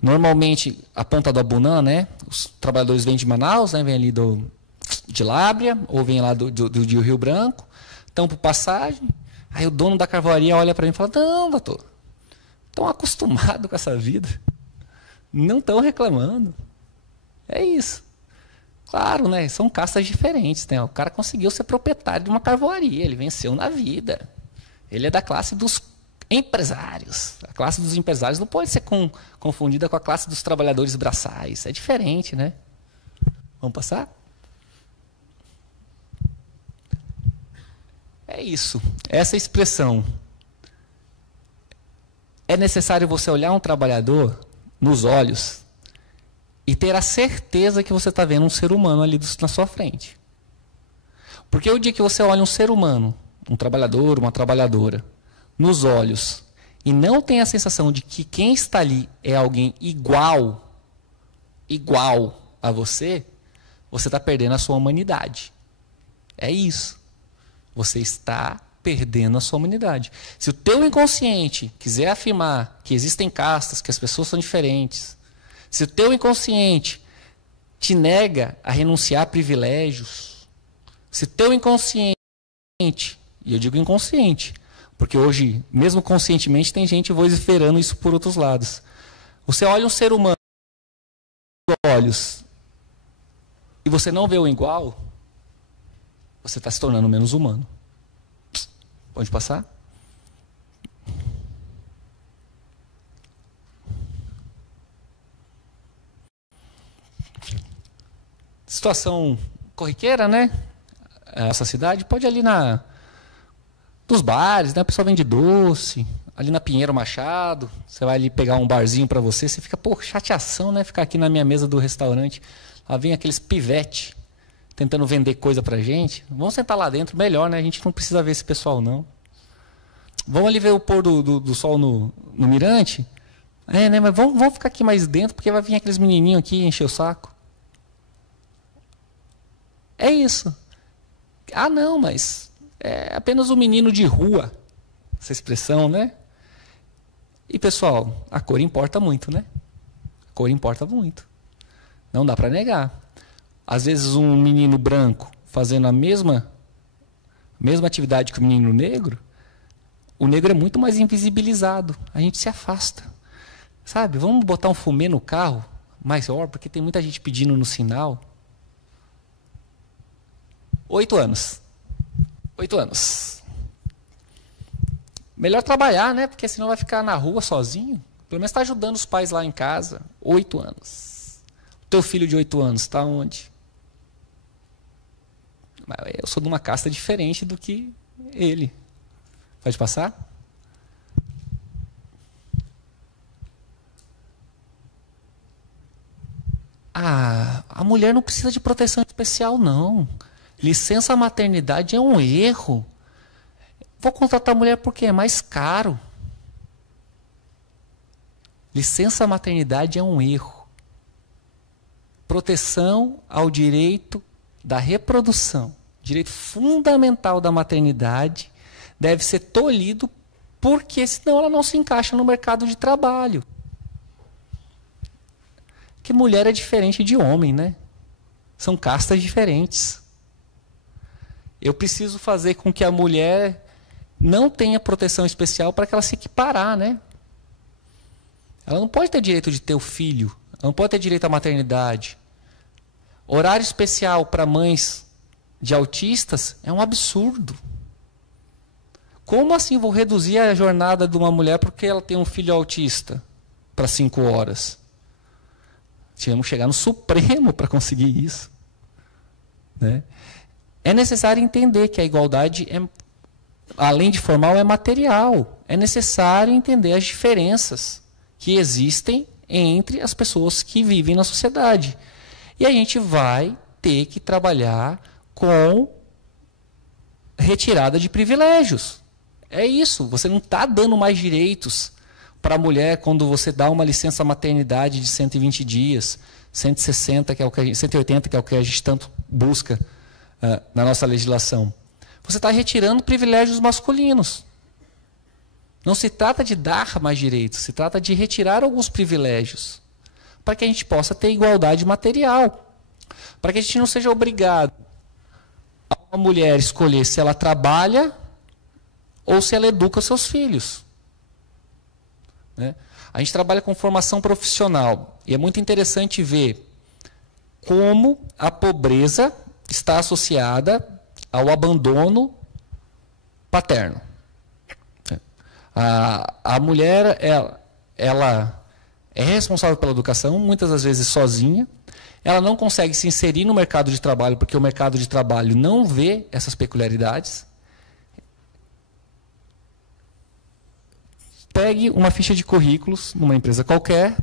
normalmente a ponta do Abunã, né? Os trabalhadores vêm de Manaus, né? Vêm ali de Lábrea, ou vêm lá do Rio Branco, tampam passagem. Aí o dono da carvoaria olha para mim e fala: não, doutor, estão acostumados com essa vida. Não estão reclamando. É isso. Claro, né? São castas diferentes, né? O cara conseguiu ser proprietário de uma carvoaria, ele venceu na vida. Ele é da classe dos empresários. A classe dos empresários não pode ser confundida com a classe dos trabalhadores braçais. É diferente, né? Vamos passar? É isso. Essa expressão. É necessário você olhar um trabalhador nos olhos e ter a certeza que você está vendo um ser humano ali na sua frente. Porque o dia que você olha um ser humano, um trabalhador, uma trabalhadora, nos olhos, e não tem a sensação de que quem está ali é alguém igual a você está perdendo a sua humanidade. É isso. Você está perdendo a sua humanidade. Se o teu inconsciente quiser afirmar que existem castas, que as pessoas são diferentes, se o teu inconsciente te nega a renunciar a privilégios, se o teu inconsciente, e eu digo inconsciente, porque hoje, mesmo conscientemente, tem gente vociferando isso por outros lados. Você olha um ser humano nos olhos e você não vê o igual, você está se tornando menos humano. Pode passar? Situação corriqueira, né? Essa cidade pode ir ali dos bares, né? A pessoa vende doce, ali na Pinheiro Machado, você vai ali pegar um barzinho para você fica, pô, chateação, né? Ficar aqui na minha mesa do restaurante, lá vem aqueles pivete tentando vender coisa pra gente. Vamos sentar lá dentro, melhor, né? A gente não precisa ver esse pessoal, não. Vamos ali ver o pôr do sol no mirante? É, né? Mas vamos ficar aqui mais dentro, porque vai vir aqueles menininhos aqui encher o saco. É isso. Ah, não, mas é apenas um menino de rua. Essa expressão, né? E, pessoal, a cor importa muito, né? A cor importa muito. Não dá para negar. Às vezes um menino branco fazendo a mesma atividade que o menino negro, o negro é muito mais invisibilizado. A gente se afasta. Sabe? Vamos botar um fumê no carro maior, porque tem muita gente pedindo no sinal. 8 anos. 8 anos. Melhor trabalhar, né? Porque senão vai ficar na rua sozinho. Pelo menos está ajudando os pais lá em casa. 8 anos. O teu filho de 8 anos está onde? Eu sou de uma casta diferente do que ele. Pode passar? A mulher não precisa de proteção especial, não. Licença maternidade é um erro. Vou contratar a mulher porque é mais caro. Licença maternidade é um erro. Proteção ao direito da reprodução, direito fundamental da maternidade, deve ser tolhido, porque senão ela não se encaixa no mercado de trabalho. Que mulher é diferente de homem, né? São castas diferentes. Eu preciso fazer com que a mulher não tenha proteção especial para que ela se equiparar, né? Ela não pode ter direito de ter o filho, ela não pode ter direito à maternidade. Horário especial para mães de autistas é um absurdo. Como assim vou reduzir a jornada de uma mulher porque ela tem um filho autista para 5 horas? Tivemos que chegar no Supremo para conseguir isso. Né? É necessário entender que a igualdade além de formal, é material. É necessário entender as diferenças que existem entre as pessoas que vivem na sociedade. E a gente vai ter que trabalhar com retirada de privilégios. É isso, você não está dando mais direitos para a mulher quando você dá uma licença maternidade de 120 dias, 160, 180, que é o que a gente tanto busca na nossa legislação. Você está retirando privilégios masculinos. Não se trata de dar mais direitos, se trata de retirar alguns privilégios, para que a gente possa ter igualdade material, para que a gente não seja obrigado a uma mulher escolher se ela trabalha ou se ela educa seus filhos. Né? A gente trabalha com formação profissional e é muito interessante ver como a pobreza está associada ao abandono paterno. A mulher ela é responsável pela educação, muitas das vezes sozinha. Ela não consegue se inserir no mercado de trabalho, porque o mercado de trabalho não vê essas peculiaridades. Pegue uma ficha de currículos numa empresa qualquer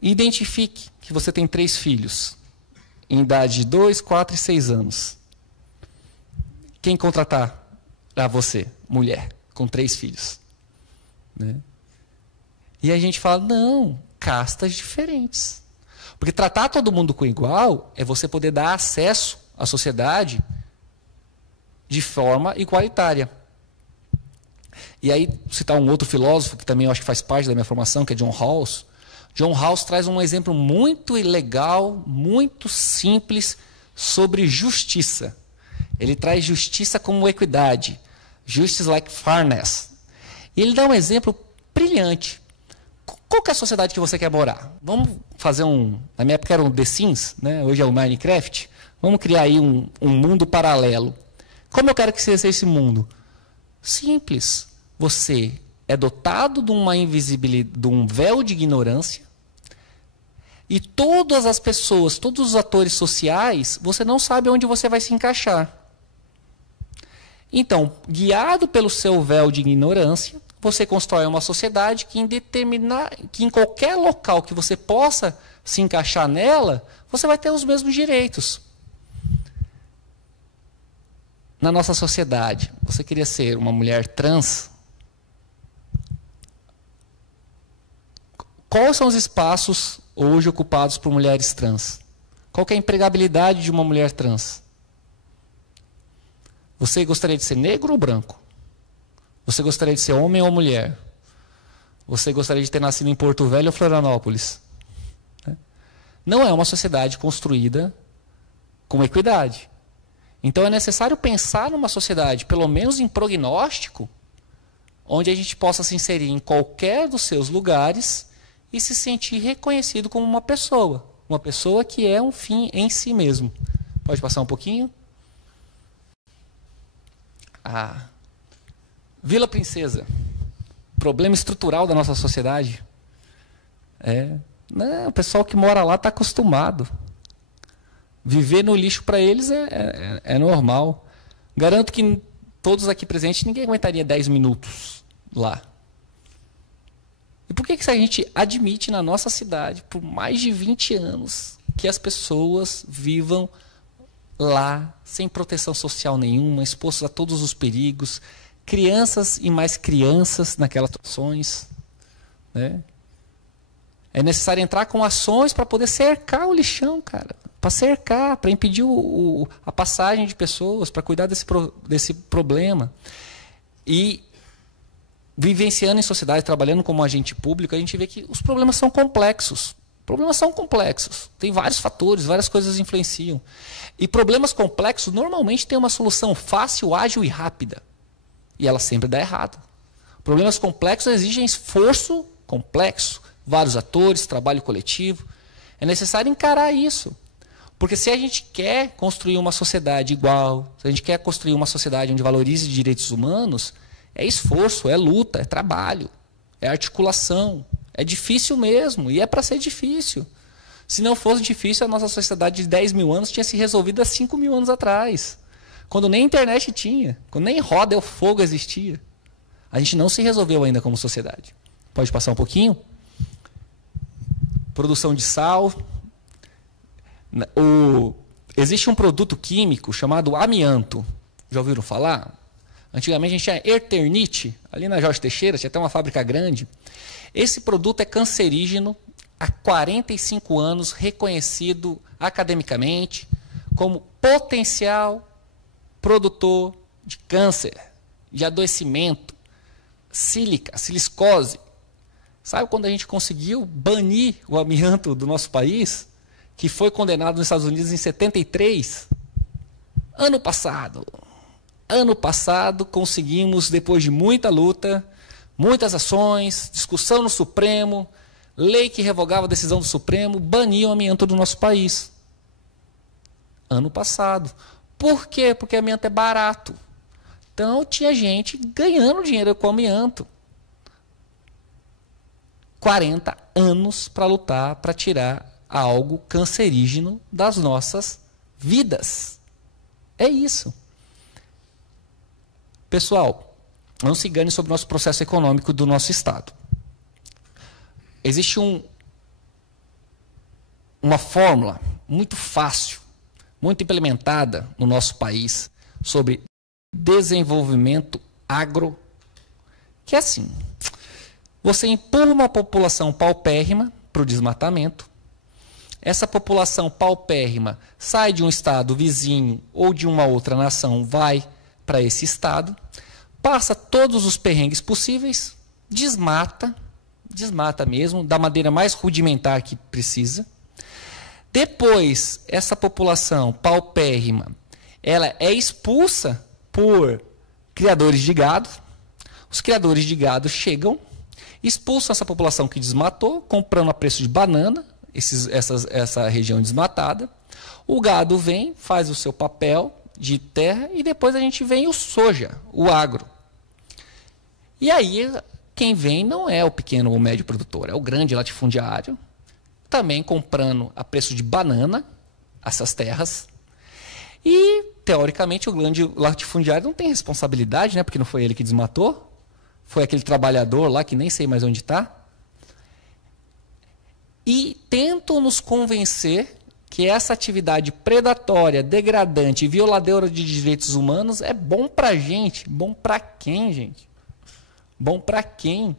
e identifique que você tem 3 filhos, em idade de 2, 4 e 6 anos. Quem contratar a você, mulher, com 3 filhos? Né? E a gente fala, não, castas diferentes. Porque tratar todo mundo com igual é você poder dar acesso à sociedade de forma igualitária. E aí, citar um outro filósofo, que também eu acho que faz parte da minha formação, que é John Rawls. John Rawls traz um exemplo muito legal, muito simples, sobre justiça. Ele traz justiça como equidade. Justice like fairness. E ele dá um exemplo brilhante. Qual que é a sociedade que você quer morar? Vamos fazer na minha época era um The Sims, né? Hoje é o Minecraft. Vamos criar aí um mundo paralelo. Como eu quero que seja esse mundo? Simples. Você é dotado de uma invisibilidade, de um véu de ignorância, e todas as pessoas, todos os atores sociais, você não sabe onde você vai se encaixar. Então, guiado pelo seu véu de ignorância, você constrói uma sociedade que em qualquer local que você possa se encaixar nela, você vai ter os mesmos direitos. Na nossa sociedade, você queria ser uma mulher trans? Quais são os espaços hoje ocupados por mulheres trans? Qual que é a empregabilidade de uma mulher trans? Você gostaria de ser negro ou branco? Você gostaria de ser homem ou mulher? Você gostaria de ter nascido em Porto Velho ou Florianópolis? Não é uma sociedade construída com equidade. Então é necessário pensar numa sociedade, pelo menos em prognóstico, onde a gente possa se inserir em qualquer dos seus lugares e se sentir reconhecido como uma pessoa que é um fim em si mesmo. Pode passar um pouquinho? Vila Princesa, problema estrutural da nossa sociedade. O pessoal que mora lá está acostumado. Viver no lixo para eles é normal. Garanto que todos aqui presentes, ninguém aguentaria 10 minutos lá. E por que a gente admite na nossa cidade, por mais de 20 anos, que as pessoas vivam lá, sem proteção social nenhuma, expostas a todos os perigos, crianças e mais crianças naquelas situações, né? É necessário entrar com ações para poder cercar o lixão, cara. Para cercar, para impedir a passagem de pessoas, para cuidar desse problema. E vivenciando em sociedade, trabalhando como agente público, a gente vê que os problemas são complexos. Problemas são complexos. Tem vários fatores, várias coisas influenciam. E problemas complexos normalmente têm uma solução fácil, ágil e rápida. E ela sempre dá errado. Problemas complexos exigem esforço complexo, vários atores, trabalho coletivo. É necessário encarar isso. Porque se a gente quer construir uma sociedade igual, se a gente quer construir uma sociedade onde valorize direitos humanos, é esforço, é luta, é trabalho, é articulação. É difícil mesmo, e é para ser difícil. Se não fosse difícil, a nossa sociedade de 10 mil anos tinha se resolvido há 5 mil anos atrás. quando nem internet tinha, quando nem roda o fogo existia. A gente não se resolveu ainda como sociedade. Pode passar um pouquinho? Produção de sal. Existe um produto químico chamado amianto. Já ouviram falar? Antigamente a gente tinha Eternit, ali na Jorge Teixeira, tinha até uma fábrica grande. Esse produto é cancerígeno, há 45 anos, reconhecido academicamente como potencial produtor de câncer, de adoecimento, silicose. Sabe quando a gente conseguiu banir o amianto do nosso país, que foi condenado nos Estados Unidos em 73? Ano passado conseguimos, depois de muita luta, muitas ações, discussão no Supremo, lei que revogava a decisão do Supremo, banir o amianto do nosso país. Ano passado. Por quê? Porque amianto é barato. Então tinha gente ganhando dinheiro com amianto. 40 anos para lutar, para tirar algo cancerígeno das nossas vidas. É isso. Pessoal, não se engane sobre o nosso processo econômico do nosso Estado. Existe uma fórmula muito fácil, muito implementada no nosso país sobre desenvolvimento agro, que é assim: você empurra uma população paupérrima para o desmatamento, essa população paupérrima sai de um estado vizinho ou de uma outra nação, vai para esse estado, passa todos os perrengues possíveis, desmata mesmo, da maneira mais rudimentar que precisa. Depois, essa população paupérrima, ela é expulsa por criadores de gado. Os criadores de gado chegam, expulsam essa população que desmatou, comprando a preço de banana, essa região desmatada. O gado vem, faz o seu papel de terra e depois a gente vem o soja, o agro. E aí, quem vem não é o pequeno ou médio produtor, é o grande latifundiário, também comprando a preço de banana essas terras. E, teoricamente, o grande latifundiário não tem responsabilidade, né? Porque não foi ele que desmatou, foi aquele trabalhador lá que nem sei mais onde está. E tentam nos convencer que essa atividade predatória, degradante e violadora de direitos humanos é bom para a gente. Bom para quem, gente? Bom para quem?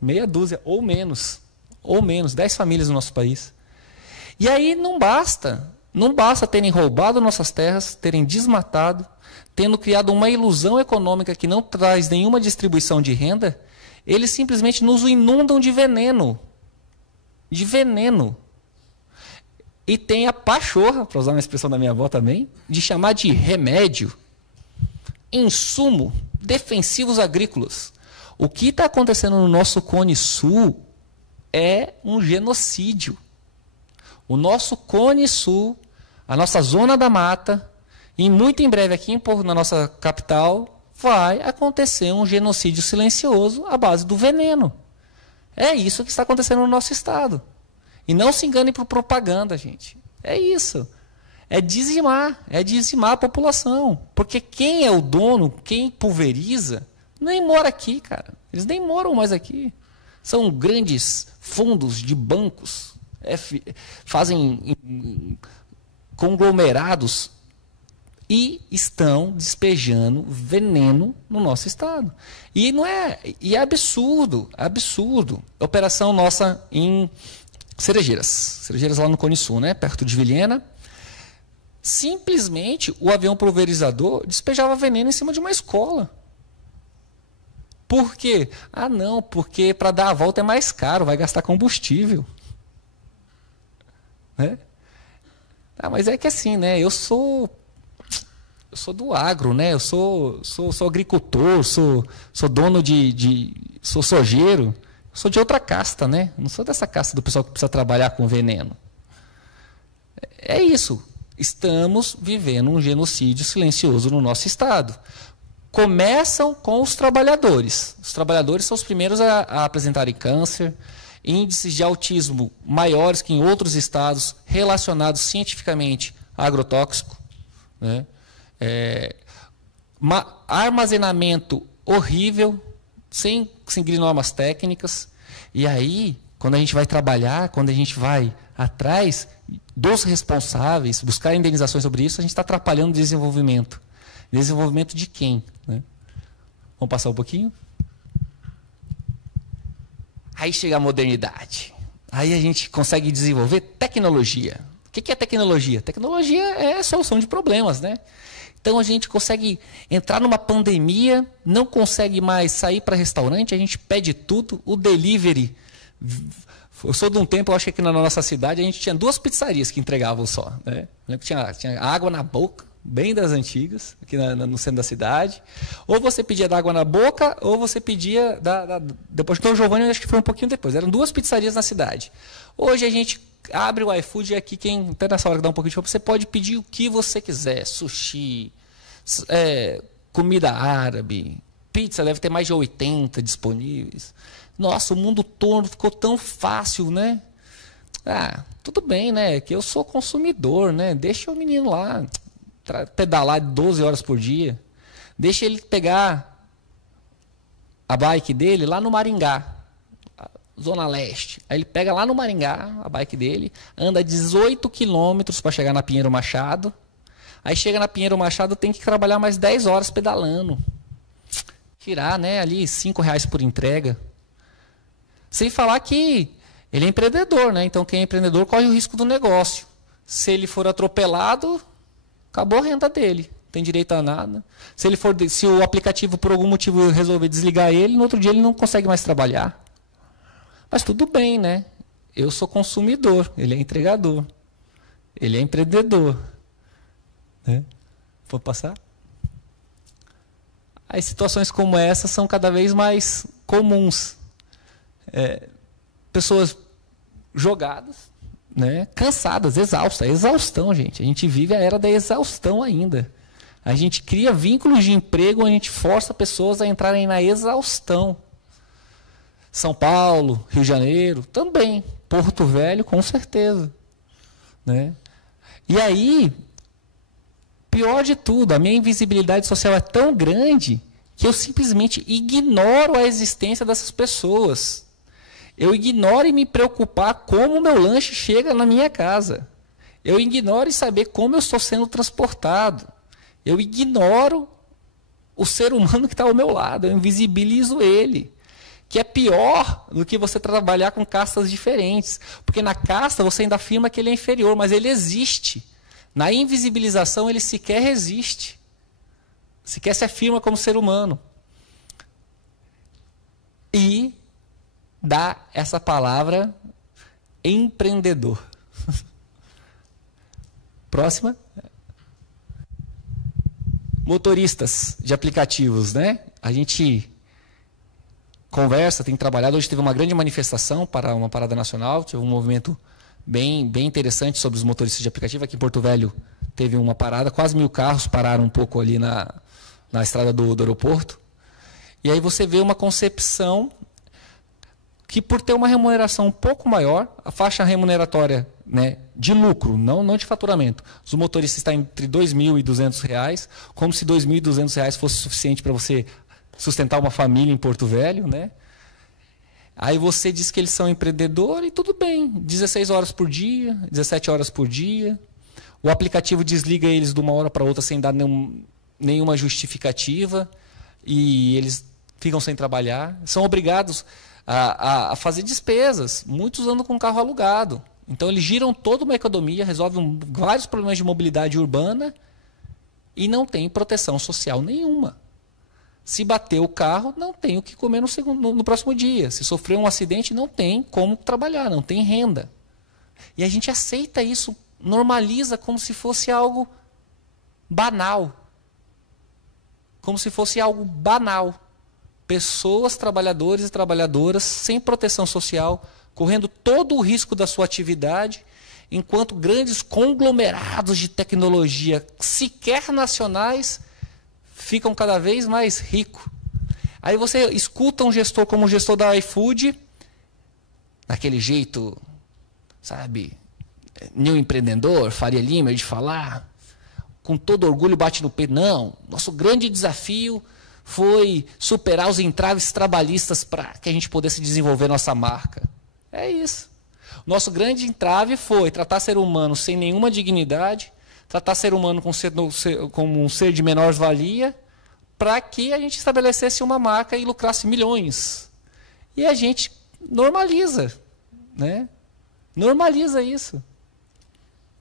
Meia dúzia, ou menos. Ou menos, 10 famílias no nosso país. E aí não basta terem roubado nossas terras, terem desmatado, tendo criado uma ilusão econômica que não traz nenhuma distribuição de renda, eles simplesmente nos inundam de veneno. De veneno. E tem a pachorra, para usar uma expressão da minha avó também, de chamar de remédio, insumo, defensivos agrícolas. O que está acontecendo no nosso Cone Sul é um genocídio. O nosso Cone Sul, a nossa zona da mata, e muito em breve aqui na nossa capital, vai acontecer um genocídio silencioso à base do veneno. É isso que está acontecendo no nosso estado. E não se enganem por propaganda, gente. É isso. É dizimar a população. Porque quem é o dono, quem pulveriza, nem mora aqui, cara. Eles nem moram mais aqui. São grandes fundos de bancos. Fazem conglomerados e estão despejando veneno no nosso estado. E é absurdo, absurdo. Operação nossa em Cerejeiras lá no Cone Sul, né, perto de Vilhena. Simplesmente o avião pulverizador despejava veneno em cima de uma escola. Por quê? Ah, não, porque para dar a volta é mais caro, vai gastar combustível. Né? Ah, mas é que assim, né? Eu sou do agro, né? Eu sou agricultor, sou dono sou sojeiro, sou de outra casta, né? Não sou dessa casta do pessoal que precisa trabalhar com veneno. É isso. Estamos vivendo um genocídio silencioso no nosso estado. Começam com os trabalhadores. Os trabalhadores são os primeiros a apresentarem câncer, índices de autismo maiores que em outros estados, relacionados cientificamente agrotóxico, né? Armazenamento horrível, sem seguir normas técnicas. E aí, quando a gente vai trabalhar, quando a gente vai atrás dos responsáveis, buscar indenizações sobre isso, a gente está atrapalhando o desenvolvimento. Desenvolvimento de quem? Né? Vamos passar um pouquinho? Aí chega a modernidade. Aí a gente consegue desenvolver tecnologia. O que é tecnologia? Tecnologia é a solução de problemas, né? Então a gente consegue entrar numa pandemia, não consegue mais sair para restaurante, a gente pede tudo, o delivery. Eu sou de um tempo, eu acho que aqui na nossa cidade a gente tinha 2 pizzarias que entregavam só. Né? Eu lembro que tinha água na boca, bem das antigas, aqui no centro da cidade. Ou você pedia da água na boca, ou você pedia depois do Giovanni, acho que foi um pouquinho depois. Eram 2 pizzarias na cidade. Hoje a gente abre o iFood e aqui, quem até nessa hora que dá um pouquinho de roupa, você pode pedir o que você quiser. Sushi, comida árabe, pizza, deve ter mais de 80 disponíveis. Nossa, o mundo todo ficou tão fácil, né? Tudo bem, né? Que eu sou consumidor, né? Deixa o menino lá pedalar 12 horas por dia. Deixa ele pegar a bike dele lá no Maringá, Zona Leste. Aí ele pega lá no Maringá a bike dele, anda 18 quilômetros para chegar na Pinheiro Machado. Aí chega na Pinheiro Machado, tem que trabalhar mais 10 horas pedalando. Tirar, né, ali R$5 por entrega. Sem falar que ele é empreendedor, né? Então quem é empreendedor corre o risco do negócio. Se ele for atropelado, acabou a renda dele. Não tem direito a nada. Se o aplicativo por algum motivo resolver desligar ele, no outro dia ele não consegue mais trabalhar. Mas tudo bem, né? Eu sou consumidor, ele é entregador. Ele é empreendedor. Né? Vou passar? As situações como essa são cada vez mais comuns. Pessoas jogadas, né? Cansadas, exaustas. Exaustão, gente. A gente vive a era da exaustão ainda. A gente cria vínculos de emprego, a gente força pessoas a entrarem na exaustão. São Paulo, Rio de Janeiro, também. Porto Velho, com certeza. Né? E aí, pior de tudo, a minha invisibilidade social é tão grande que eu simplesmente ignoro a existência dessas pessoas. Eu ignoro em me preocupar como o meu lanche chega na minha casa. Eu ignoro em saber como eu estou sendo transportado. Eu ignoro o ser humano que está ao meu lado. Eu invisibilizo ele. Que é pior do que você trabalhar com castas diferentes. Porque na casta você ainda afirma que ele é inferior, mas ele existe. Na invisibilização ele sequer existe. Sequer se afirma como ser humano. E dá essa palavra empreendedor. Próxima. Motoristas de aplicativos, né? A gente conversa, tem trabalhado. Hoje teve uma grande manifestação para uma parada nacional, teve um movimento bem interessante sobre os motoristas de aplicativo. Aqui em Porto Velho teve uma parada, quase 1000 carros pararam um pouco ali na estrada do aeroporto. E aí você vê uma concepção que, por ter uma remuneração um pouco maior, a faixa remuneratória, né, de lucro, não de faturamento, os motoristas estão entre R$ 2.200, como se R$ 2.200 fosse suficiente para você sustentar uma família em Porto Velho, né? Aí você diz que eles são empreendedores e tudo bem, 16 horas por dia, 17 horas por dia. O aplicativo desliga eles de uma hora para outra sem dar nenhuma justificativa e eles ficam sem trabalhar. São obrigados a fazer despesas, muitos andam com carro alugado. Então eles giram toda uma economia, resolvem vários problemas de mobilidade urbana e não tem proteção social nenhuma. Se bater o carro, não tem o que comer no próximo dia. Se sofrer um acidente, não tem como trabalhar, não tem renda. E a gente aceita isso, normaliza como se fosse algo banal. Como se fosse algo banal. Pessoas, trabalhadores e trabalhadoras, sem proteção social, correndo todo o risco da sua atividade, enquanto grandes conglomerados de tecnologia, sequer nacionais, ficam cada vez mais ricos. Aí você escuta um gestor como o gestor da iFood, daquele jeito, sabe, New Empreendedor, Faria Lima, de falar, com todo orgulho bate no peito. Não, nosso grande desafio foi superar os entraves trabalhistas para que a gente pudesse desenvolver nossa marca. É isso. Nosso grande entrave foi tratar ser humano sem nenhuma dignidade, tratar ser humano como um ser de menor valia, para que a gente estabelecesse uma marca e lucrasse milhões. E a gente normaliza, né? Normaliza isso.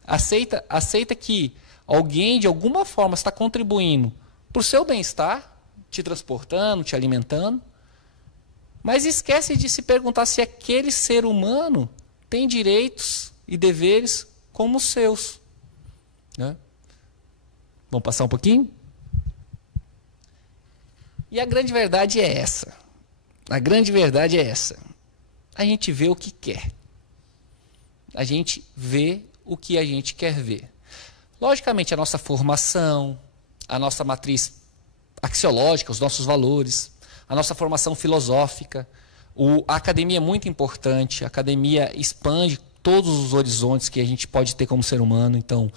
Aceita que alguém, de alguma forma, está contribuindo para o seu bem-estar, te transportando, te alimentando, mas esquece de se perguntar se aquele ser humano tem direitos e deveres como os seus. Né? Vamos passar um pouquinho? E a grande verdade é essa. A grande verdade é essa. A gente vê o que quer. A gente vê o que a gente quer ver. Logicamente, a nossa formação, a nossa matriz axiológica, os nossos valores, a nossa formação filosófica, a academia é muito importante, a academia expande todos os horizontes que a gente pode ter como ser humano. Então,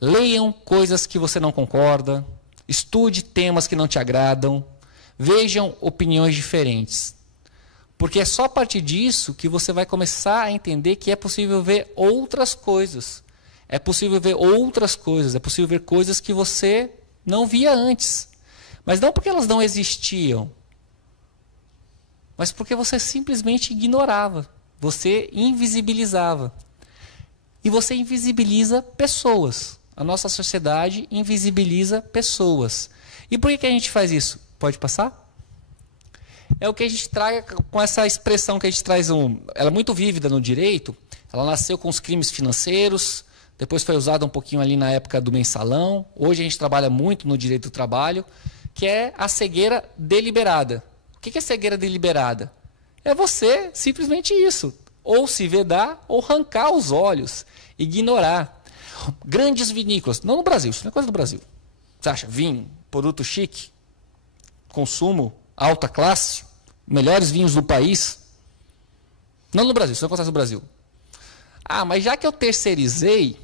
leiam coisas que você não concorda, estude temas que não te agradam, vejam opiniões diferentes. Porque é só a partir disso que você vai começar a entender que é possível ver outras coisas. É possível ver outras coisas, é possível ver coisas que você não via antes. Mas não porque elas não existiam, mas porque você simplesmente ignorava, você invisibilizava. E você invisibiliza pessoas. A nossa sociedade invisibiliza pessoas. E por que a gente faz isso? Pode passar? É o que a gente traga com essa expressão que a gente traz. Ela é muito vívida no direito. Ela nasceu com os crimes financeiros, depois foi usada um pouquinho ali na época do mensalão. Hoje a gente trabalha muito no direito do trabalho, que é a cegueira deliberada. O que é cegueira deliberada? É você simplesmente isso. Ou se vedar, ou arrancar os olhos, ignorar. Grandes vinícolas, não no Brasil, isso não é coisa do Brasil. Você acha? Vinho, produto chique, consumo, alta classe, melhores vinhos do país. Não no Brasil, isso não acontece no Brasil. Ah, mas já que eu terceirizei,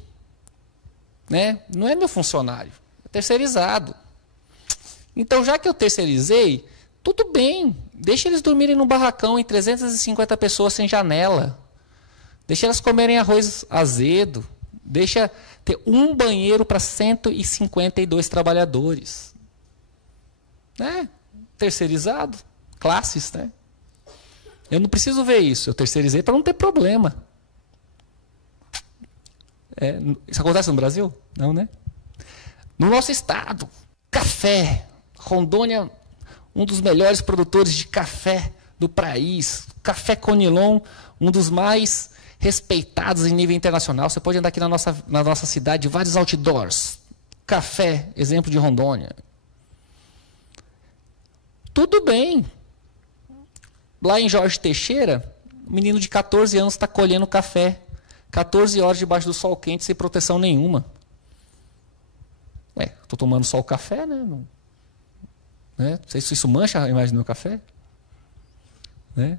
né, não é meu funcionário, é terceirizado. Então, já que eu terceirizei, tudo bem, deixa eles dormirem no barracão em 350 pessoas sem janela. Deixa elas comerem arroz azedo. Deixa ter um banheiro para 152 trabalhadores. Né? Terceirizado, classes, né? Eu não preciso ver isso, eu terceirizei para não ter problema. Isso acontece no Brasil? Não, né? No nosso estado, café. Rondônia, um dos melhores produtores de café do país. Café Conilon, um dos mais respeitados em nível internacional. Você pode andar aqui na nossa cidade, vários outdoors. Café, exemplo de Rondônia. Tudo bem. Lá em Jorge Teixeira, um menino de 14 anos está colhendo café. 14 horas debaixo do sol quente, sem proteção nenhuma. Estou tomando só o café, né? Não sei se isso mancha a imagem do meu café. Né?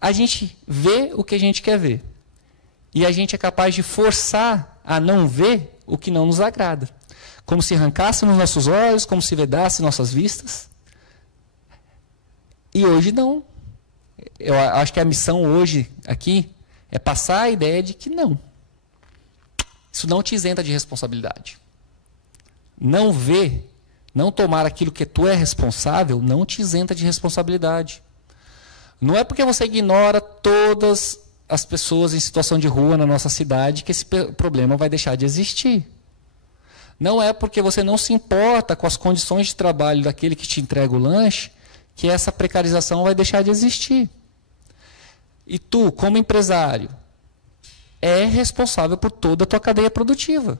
A gente vê o que a gente quer ver. E a gente é capaz de forçar a não ver o que não nos agrada. Como se arrancássemos nossos olhos, como se vedasse nossas vistas. E hoje não. Eu acho que a missão hoje aqui é passar a ideia de que não. Isso não te isenta de responsabilidade. Não ver, não tomar aquilo que tu é responsável, não te isenta de responsabilidade. Não é porque você ignora todas as pessoas em situação de rua na nossa cidade que esse problema vai deixar de existir. Não é porque você não se importa com as condições de trabalho daquele que te entrega o lanche que essa precarização vai deixar de existir. E tu, como empresário, é responsável por toda a tua cadeia produtiva.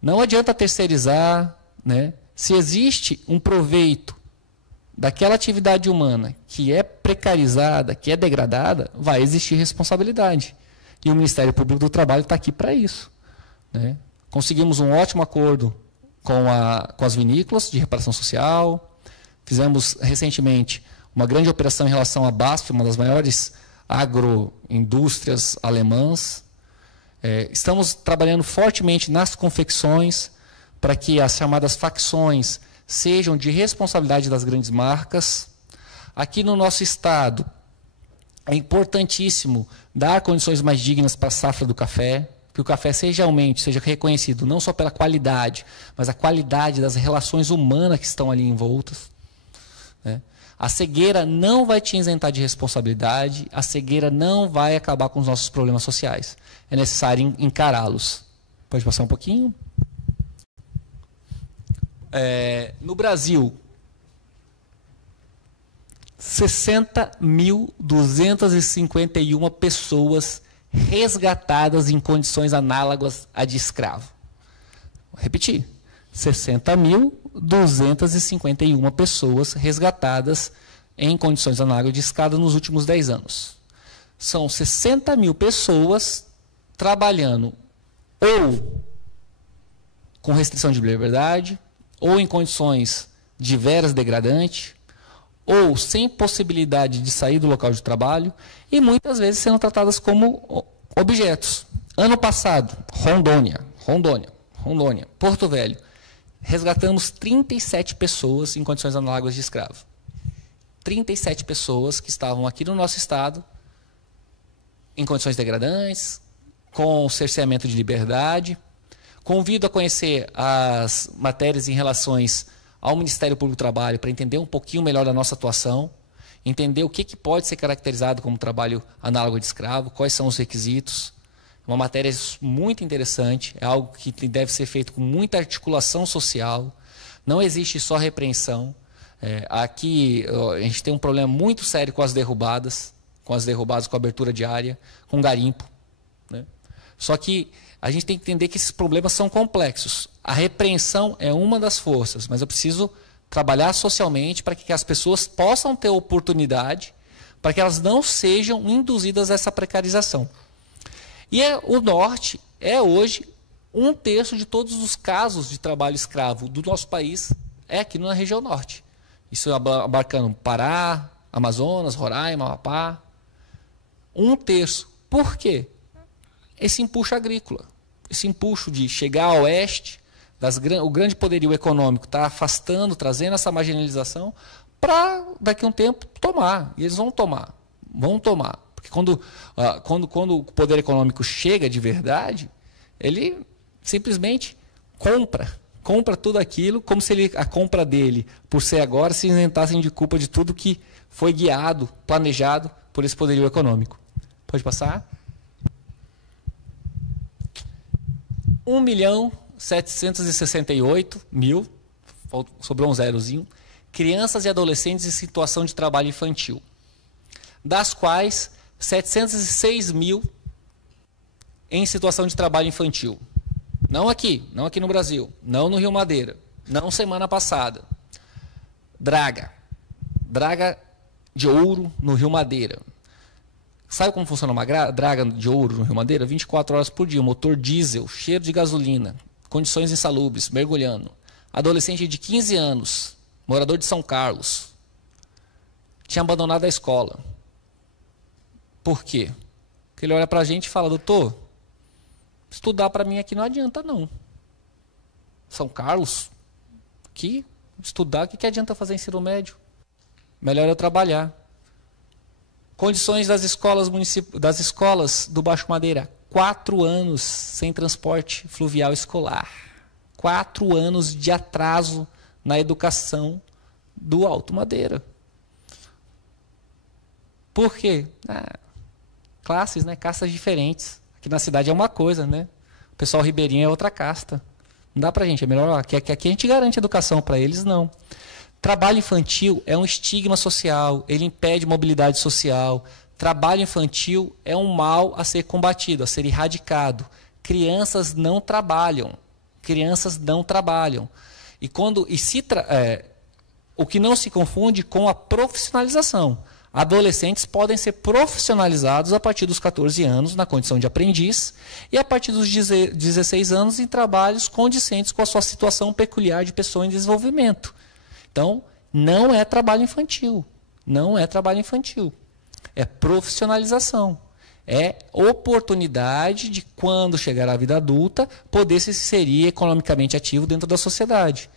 Não adianta terceirizar, né? Se existe um proveito daquela atividade humana que é precarizada, que é degradada, vai existir responsabilidade. E o Ministério Público do Trabalho está aqui para isso. Né? Conseguimos um ótimo acordo com as vinícolas de reparação social. Fizemos recentemente uma grande operação em relação à BASF, uma das maiores agroindústrias alemãs. Estamos trabalhando fortemente nas confecções para que as chamadas facções sejam de responsabilidade das grandes marcas. Aqui no nosso estado, é importantíssimo dar condições mais dignas para a safra do café, que o café seja reconhecido não só pela qualidade, mas a qualidade das relações humanas que estão ali envoltas. Né? A cegueira não vai te isentar de responsabilidade, a cegueira não vai acabar com os nossos problemas sociais. É necessário encará-los. Pode passar um pouquinho? No Brasil, 60.251 pessoas resgatadas em condições análogas à de escravo. Vou repetir. 60.251 pessoas resgatadas em condições análogas de escravo nos últimos 10 anos. São 60 mil pessoas trabalhando ou com restrição de liberdade, ou em condições diversas degradantes, ou sem possibilidade de sair do local de trabalho, e muitas vezes sendo tratadas como objetos. Ano passado, Rondônia, Porto Velho, resgatamos 37 pessoas em condições análogas de escravo. 37 pessoas que estavam aqui no nosso estado, em condições degradantes, com cerceamento de liberdade. Convido a conhecer as matérias em relações ao Ministério Público do Trabalho para entender um pouquinho melhor da nossa atuação, entender o que pode ser caracterizado como trabalho análogo de escravo, quais são os requisitos. É uma matéria muito interessante, é algo que deve ser feito com muita articulação social, não existe só repreensão. Aqui a gente tem um problema muito sério com as derrubadas, com abertura de área, com garimpo. Né? Só que a gente tem que entender que esses problemas são complexos. A repreensão é uma das forças, mas eu preciso trabalhar socialmente para que as pessoas possam ter oportunidade, para que elas não sejam induzidas a essa precarização. E o Norte é hoje 1/3 de todos os casos de trabalho escravo do nosso país é aqui na região Norte. Isso abarcando Pará, Amazonas, Roraima, Amapá. 1/3. Por quê? Esse empuxo agrícola, esse empuxo de chegar ao oeste, o grande poderio econômico está afastando, trazendo essa marginalização para daqui a um tempo tomar. E eles vão tomar. Porque quando o poder econômico chega de verdade, ele simplesmente compra tudo aquilo, como se a compra dele, por ser agora, se isentassem de culpa de tudo que foi guiado, planejado por esse poderio econômico. Pode passar? 1.768.000, sobrou um zerozinho, crianças e adolescentes em situação de trabalho infantil, das quais 706.000 em situação de trabalho infantil. Não aqui no Brasil, não no Rio Madeira, não semana passada. Draga de ouro no Rio Madeira. Sabe como funciona uma draga de ouro no Rio Madeira? 24 horas por dia, motor diesel, cheiro de gasolina, condições insalubres, mergulhando. Adolescente de 15 anos, morador de São Carlos, tinha abandonado a escola. Por quê? Porque ele olha para a gente e fala: doutor, estudar para mim aqui não adianta não. São Carlos, aqui, estudar, o que adianta fazer ensino médio? Melhor eu trabalhar. Condições das escolas do Baixo Madeira: 4 anos sem transporte fluvial escolar. 4 anos de atraso na educação do Alto Madeira. Por quê? Classes, né? Castas diferentes. Aqui na cidade é uma coisa, né? O pessoal ribeirinho é outra casta. Não dá pra gente, é melhor aqui a gente garante educação para eles, não. Trabalho infantil é um estigma social, ele impede mobilidade social. Trabalho infantil é um mal a ser combatido, a ser erradicado. Crianças não trabalham. O que não se confunde com a profissionalização. Adolescentes podem ser profissionalizados a partir dos 14 anos na condição de aprendiz e a partir dos 16 anos em trabalhos condizentes com a sua situação peculiar de pessoa em desenvolvimento. Então, não é trabalho infantil. É profissionalização. É oportunidade de, quando chegar à vida adulta, poder se inserir economicamente ativo dentro da sociedade.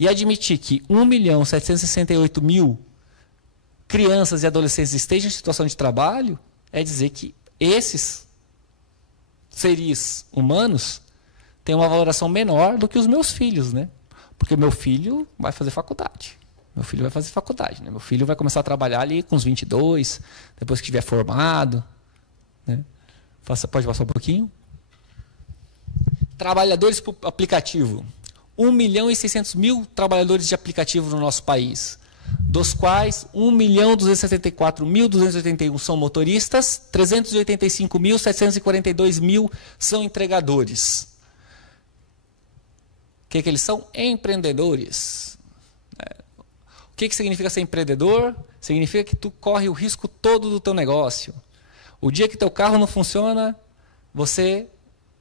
E admitir que 1.768.000 crianças e adolescentes estejam em situação de trabalho é dizer que esses seres humanos têm uma valoração menor do que os meus filhos, né? Porque meu filho vai fazer faculdade. Meu filho vai começar a trabalhar ali com uns 22, depois que estiver formado. Né? Pode passar um pouquinho? Trabalhadores por aplicativo. 1.600.000 trabalhadores de aplicativo no nosso país. Dos quais 1.274.281 são motoristas, 385.742 são entregadores. O que eles são? Empreendedores. O que significa ser empreendedor? Significa que tu corre o risco todo do teu negócio. O dia que teu carro não funciona, você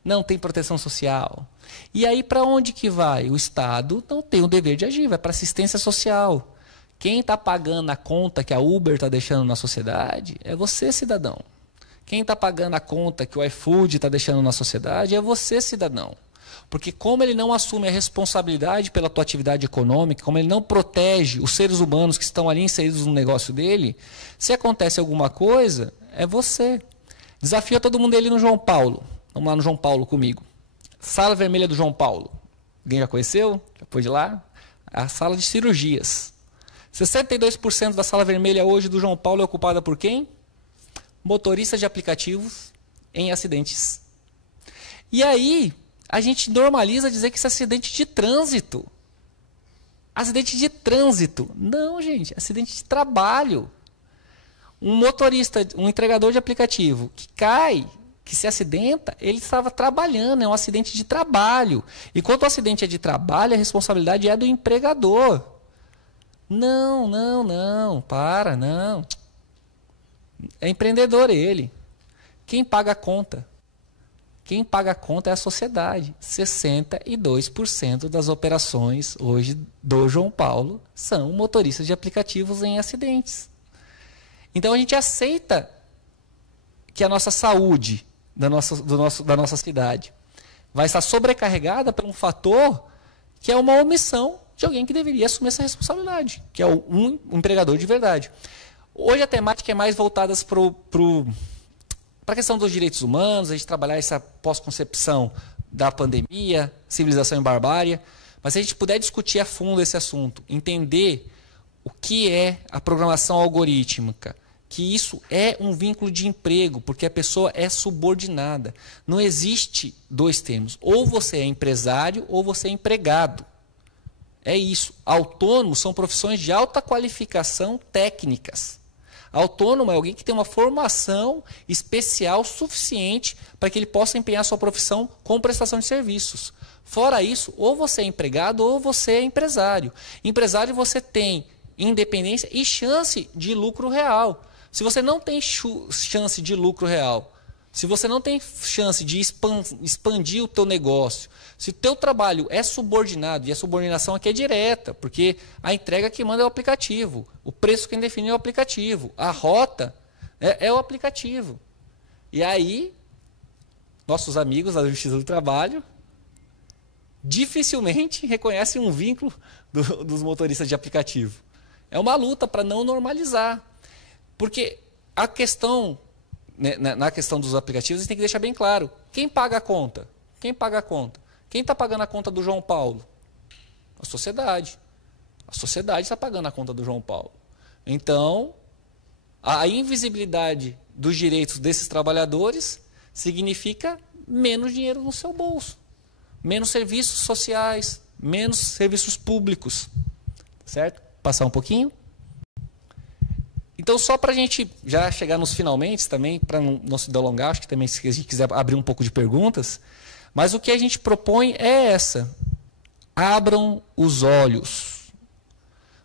não tem proteção social. E aí para onde que vai? O Estado não tem o dever de agir, vai para assistência social. Quem está pagando a conta que a Uber está deixando na sociedade é você, cidadão. Quem está pagando a conta que o iFood está deixando na sociedade é você, cidadão. Porque como ele não assume a responsabilidade pela tua atividade econômica, como ele não protege os seres humanos que estão ali inseridos no negócio dele, se acontece alguma coisa, é você. Desafio todo mundo ali no João Paulo. Vamos lá no João Paulo comigo. Sala vermelha do João Paulo. Alguém já conheceu? Já foi de lá? A sala de cirurgias. 62% da sala vermelha hoje do João Paulo é ocupada por quem? Motoristas de aplicativos em acidentes. E aí a gente normaliza dizer que isso é acidente de trânsito. Acidente de trânsito. Não, gente, acidente de trabalho. Um motorista, um entregador de aplicativo que cai, que se acidenta, ele estava trabalhando, é um acidente de trabalho. E quando o acidente é de trabalho, a responsabilidade é do empregador. Não, para, não. É empreendedor ele. Quem paga a conta? Quem paga a conta é a sociedade. 62% das operações hoje do João Paulo são motoristas de aplicativos em acidentes. Então a gente aceita que a nossa saúde da nossa cidade vai estar sobrecarregada por um fator que é uma omissão de alguém que deveria assumir essa responsabilidade, que é um empregador de verdade. Hoje a temática é mais voltada para a questão dos direitos humanos, a gente trabalhar essa pós-concepção da pandemia, civilização e barbárie, mas se a gente puder discutir a fundo esse assunto, entender o que é a programação algorítmica, que isso é um vínculo de emprego, porque a pessoa é subordinada. Não existe dois termos, ou você é empresário ou você é empregado. É isso. Autônomos são profissões de alta qualificação técnicas. Autônomo é alguém que tem uma formação especial suficiente para que ele possa empenhar sua profissão com prestação de serviços. Fora isso, ou você é empregado ou você é empresário. Empresário você tem independência e chance de lucro real. Se você não tem chance de lucro real, se você não tem chance de expandir o teu negócio, se o teu trabalho é subordinado, e a subordinação aqui é direta, porque a entrega que manda é o aplicativo, o preço quem define é o aplicativo, a rota é o aplicativo. E aí, nossos amigos da Justiça do Trabalho dificilmente reconhecem um vínculo dos motoristas de aplicativo. É uma luta para não normalizar. Porque a questão, na questão dos aplicativos, a gente tem que deixar bem claro. Quem paga a conta? Quem paga a conta? Quem está pagando a conta do João Paulo? A sociedade. A sociedade está pagando a conta do João Paulo. Então, a invisibilidade dos direitos desses trabalhadores significa menos dinheiro no seu bolso. Menos serviços sociais, menos serviços públicos. Certo? Passar um pouquinho. Então, só para a gente já chegar nos finalmente também, para não se delongar, acho que também se a gente quiser abrir um pouco de perguntas, mas o que a gente propõe é essa. Abram os olhos.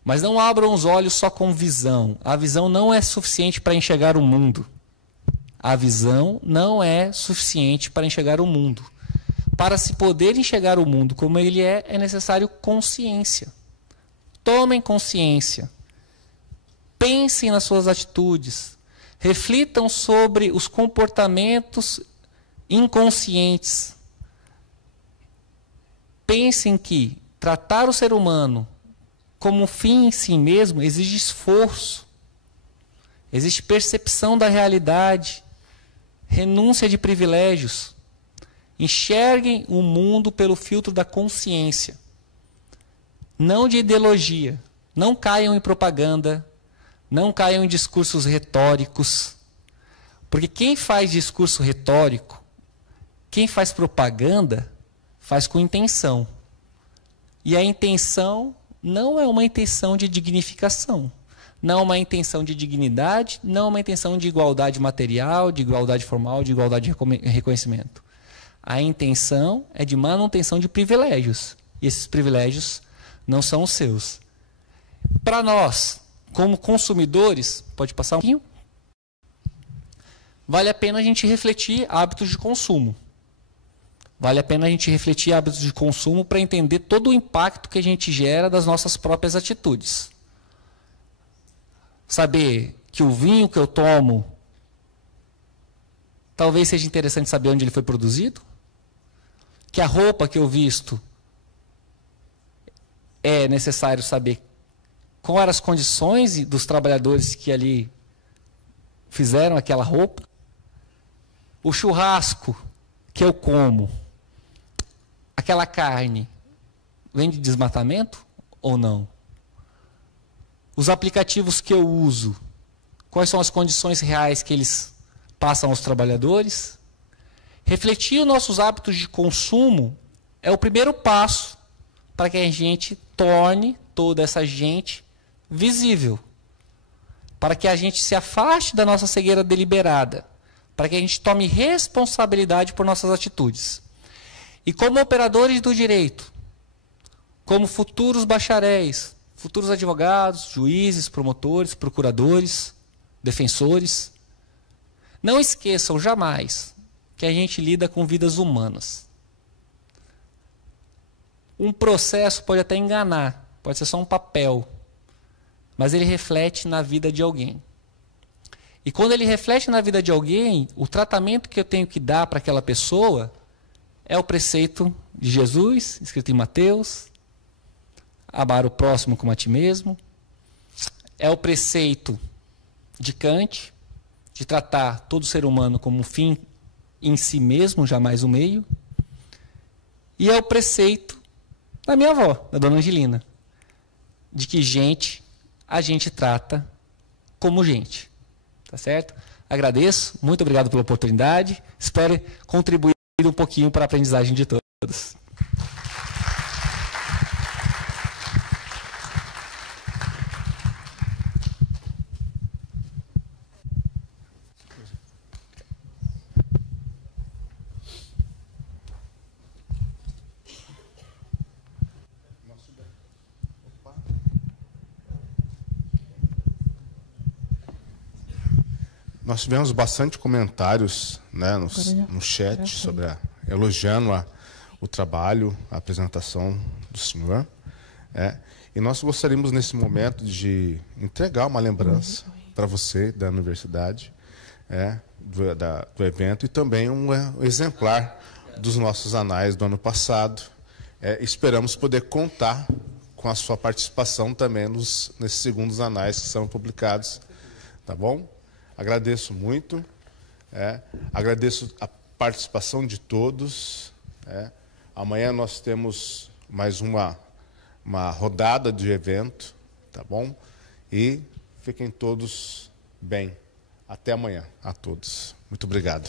Mas não abram os olhos só com visão. A visão não é suficiente para enxergar o mundo. A visão não é suficiente para enxergar o mundo. Para se poder enxergar o mundo como ele é necessário consciência. Tomem consciência. Pensem nas suas atitudes. Reflitam sobre os comportamentos inconscientes. Pensem que tratar o ser humano como um fim em si mesmo exige esforço, existe percepção da realidade, renúncia de privilégios. Enxerguem o mundo pelo filtro da consciência, não de ideologia. Não caiam em propaganda, não caiam em discursos retóricos. Porque quem faz discurso retórico, quem faz propaganda, faz com intenção. E a intenção não é uma intenção de dignificação, não é uma intenção de dignidade, não é uma intenção de igualdade material, de igualdade formal, de igualdade de reconhecimento. A intenção é de manutenção de privilégios. E esses privilégios não são os seus. Para nós, como consumidores, pode passar um pouquinho? Vale a pena a gente refletir hábitos de consumo. Vale a pena a gente refletir hábitos de consumo para entender todo o impacto que a gente gera das nossas próprias atitudes. Saber que o vinho que eu tomo, talvez seja interessante saber onde ele foi produzido. Que a roupa que eu visto, é necessário saber quais eram as condições dos trabalhadores que ali fizeram aquela roupa. O churrasco que eu como, aquela carne, vem de desmatamento ou não? Os aplicativos que eu uso, quais são as condições reais que eles passam aos trabalhadores? Refletir os nossos hábitos de consumo é o primeiro passo para que a gente torne toda essa gente visível. Para que a gente se afaste da nossa cegueira deliberada. Para que a gente tome responsabilidade por nossas atitudes. E como operadores do direito, como futuros bacharéis, futuros advogados, juízes, promotores, procuradores, defensores, não esqueçam jamais que a gente lida com vidas humanas. Um processo pode até enganar, pode ser só um papel, mas ele reflete na vida de alguém. E quando ele reflete na vida de alguém, o tratamento que eu tenho que dar para aquela pessoa é o preceito de Jesus, escrito em Mateus, amar o próximo como a ti mesmo. É o preceito de Kant, de tratar todo ser humano como um fim em si mesmo, jamais o meio. E é o preceito da minha avó, da dona Angelina, de que a gente trata como gente. Tá certo? Agradeço, muito obrigado pela oportunidade. Espero contribuir um pouquinho para a aprendizagem de todos. Nós tivemos bastante comentários, né, no chat sobre elogiando o trabalho, a apresentação do senhor. E nós gostaríamos, nesse momento, de entregar uma lembrança para você da universidade, do evento, e também um exemplar dos nossos anais do ano passado. Esperamos poder contar com a sua participação também nesses segundos anais que são publicados. Tá bom? Agradeço muito, agradeço a participação de todos. Amanhã nós temos mais uma rodada de evento, tá bom? E fiquem todos bem. Até amanhã a todos. Muito obrigado.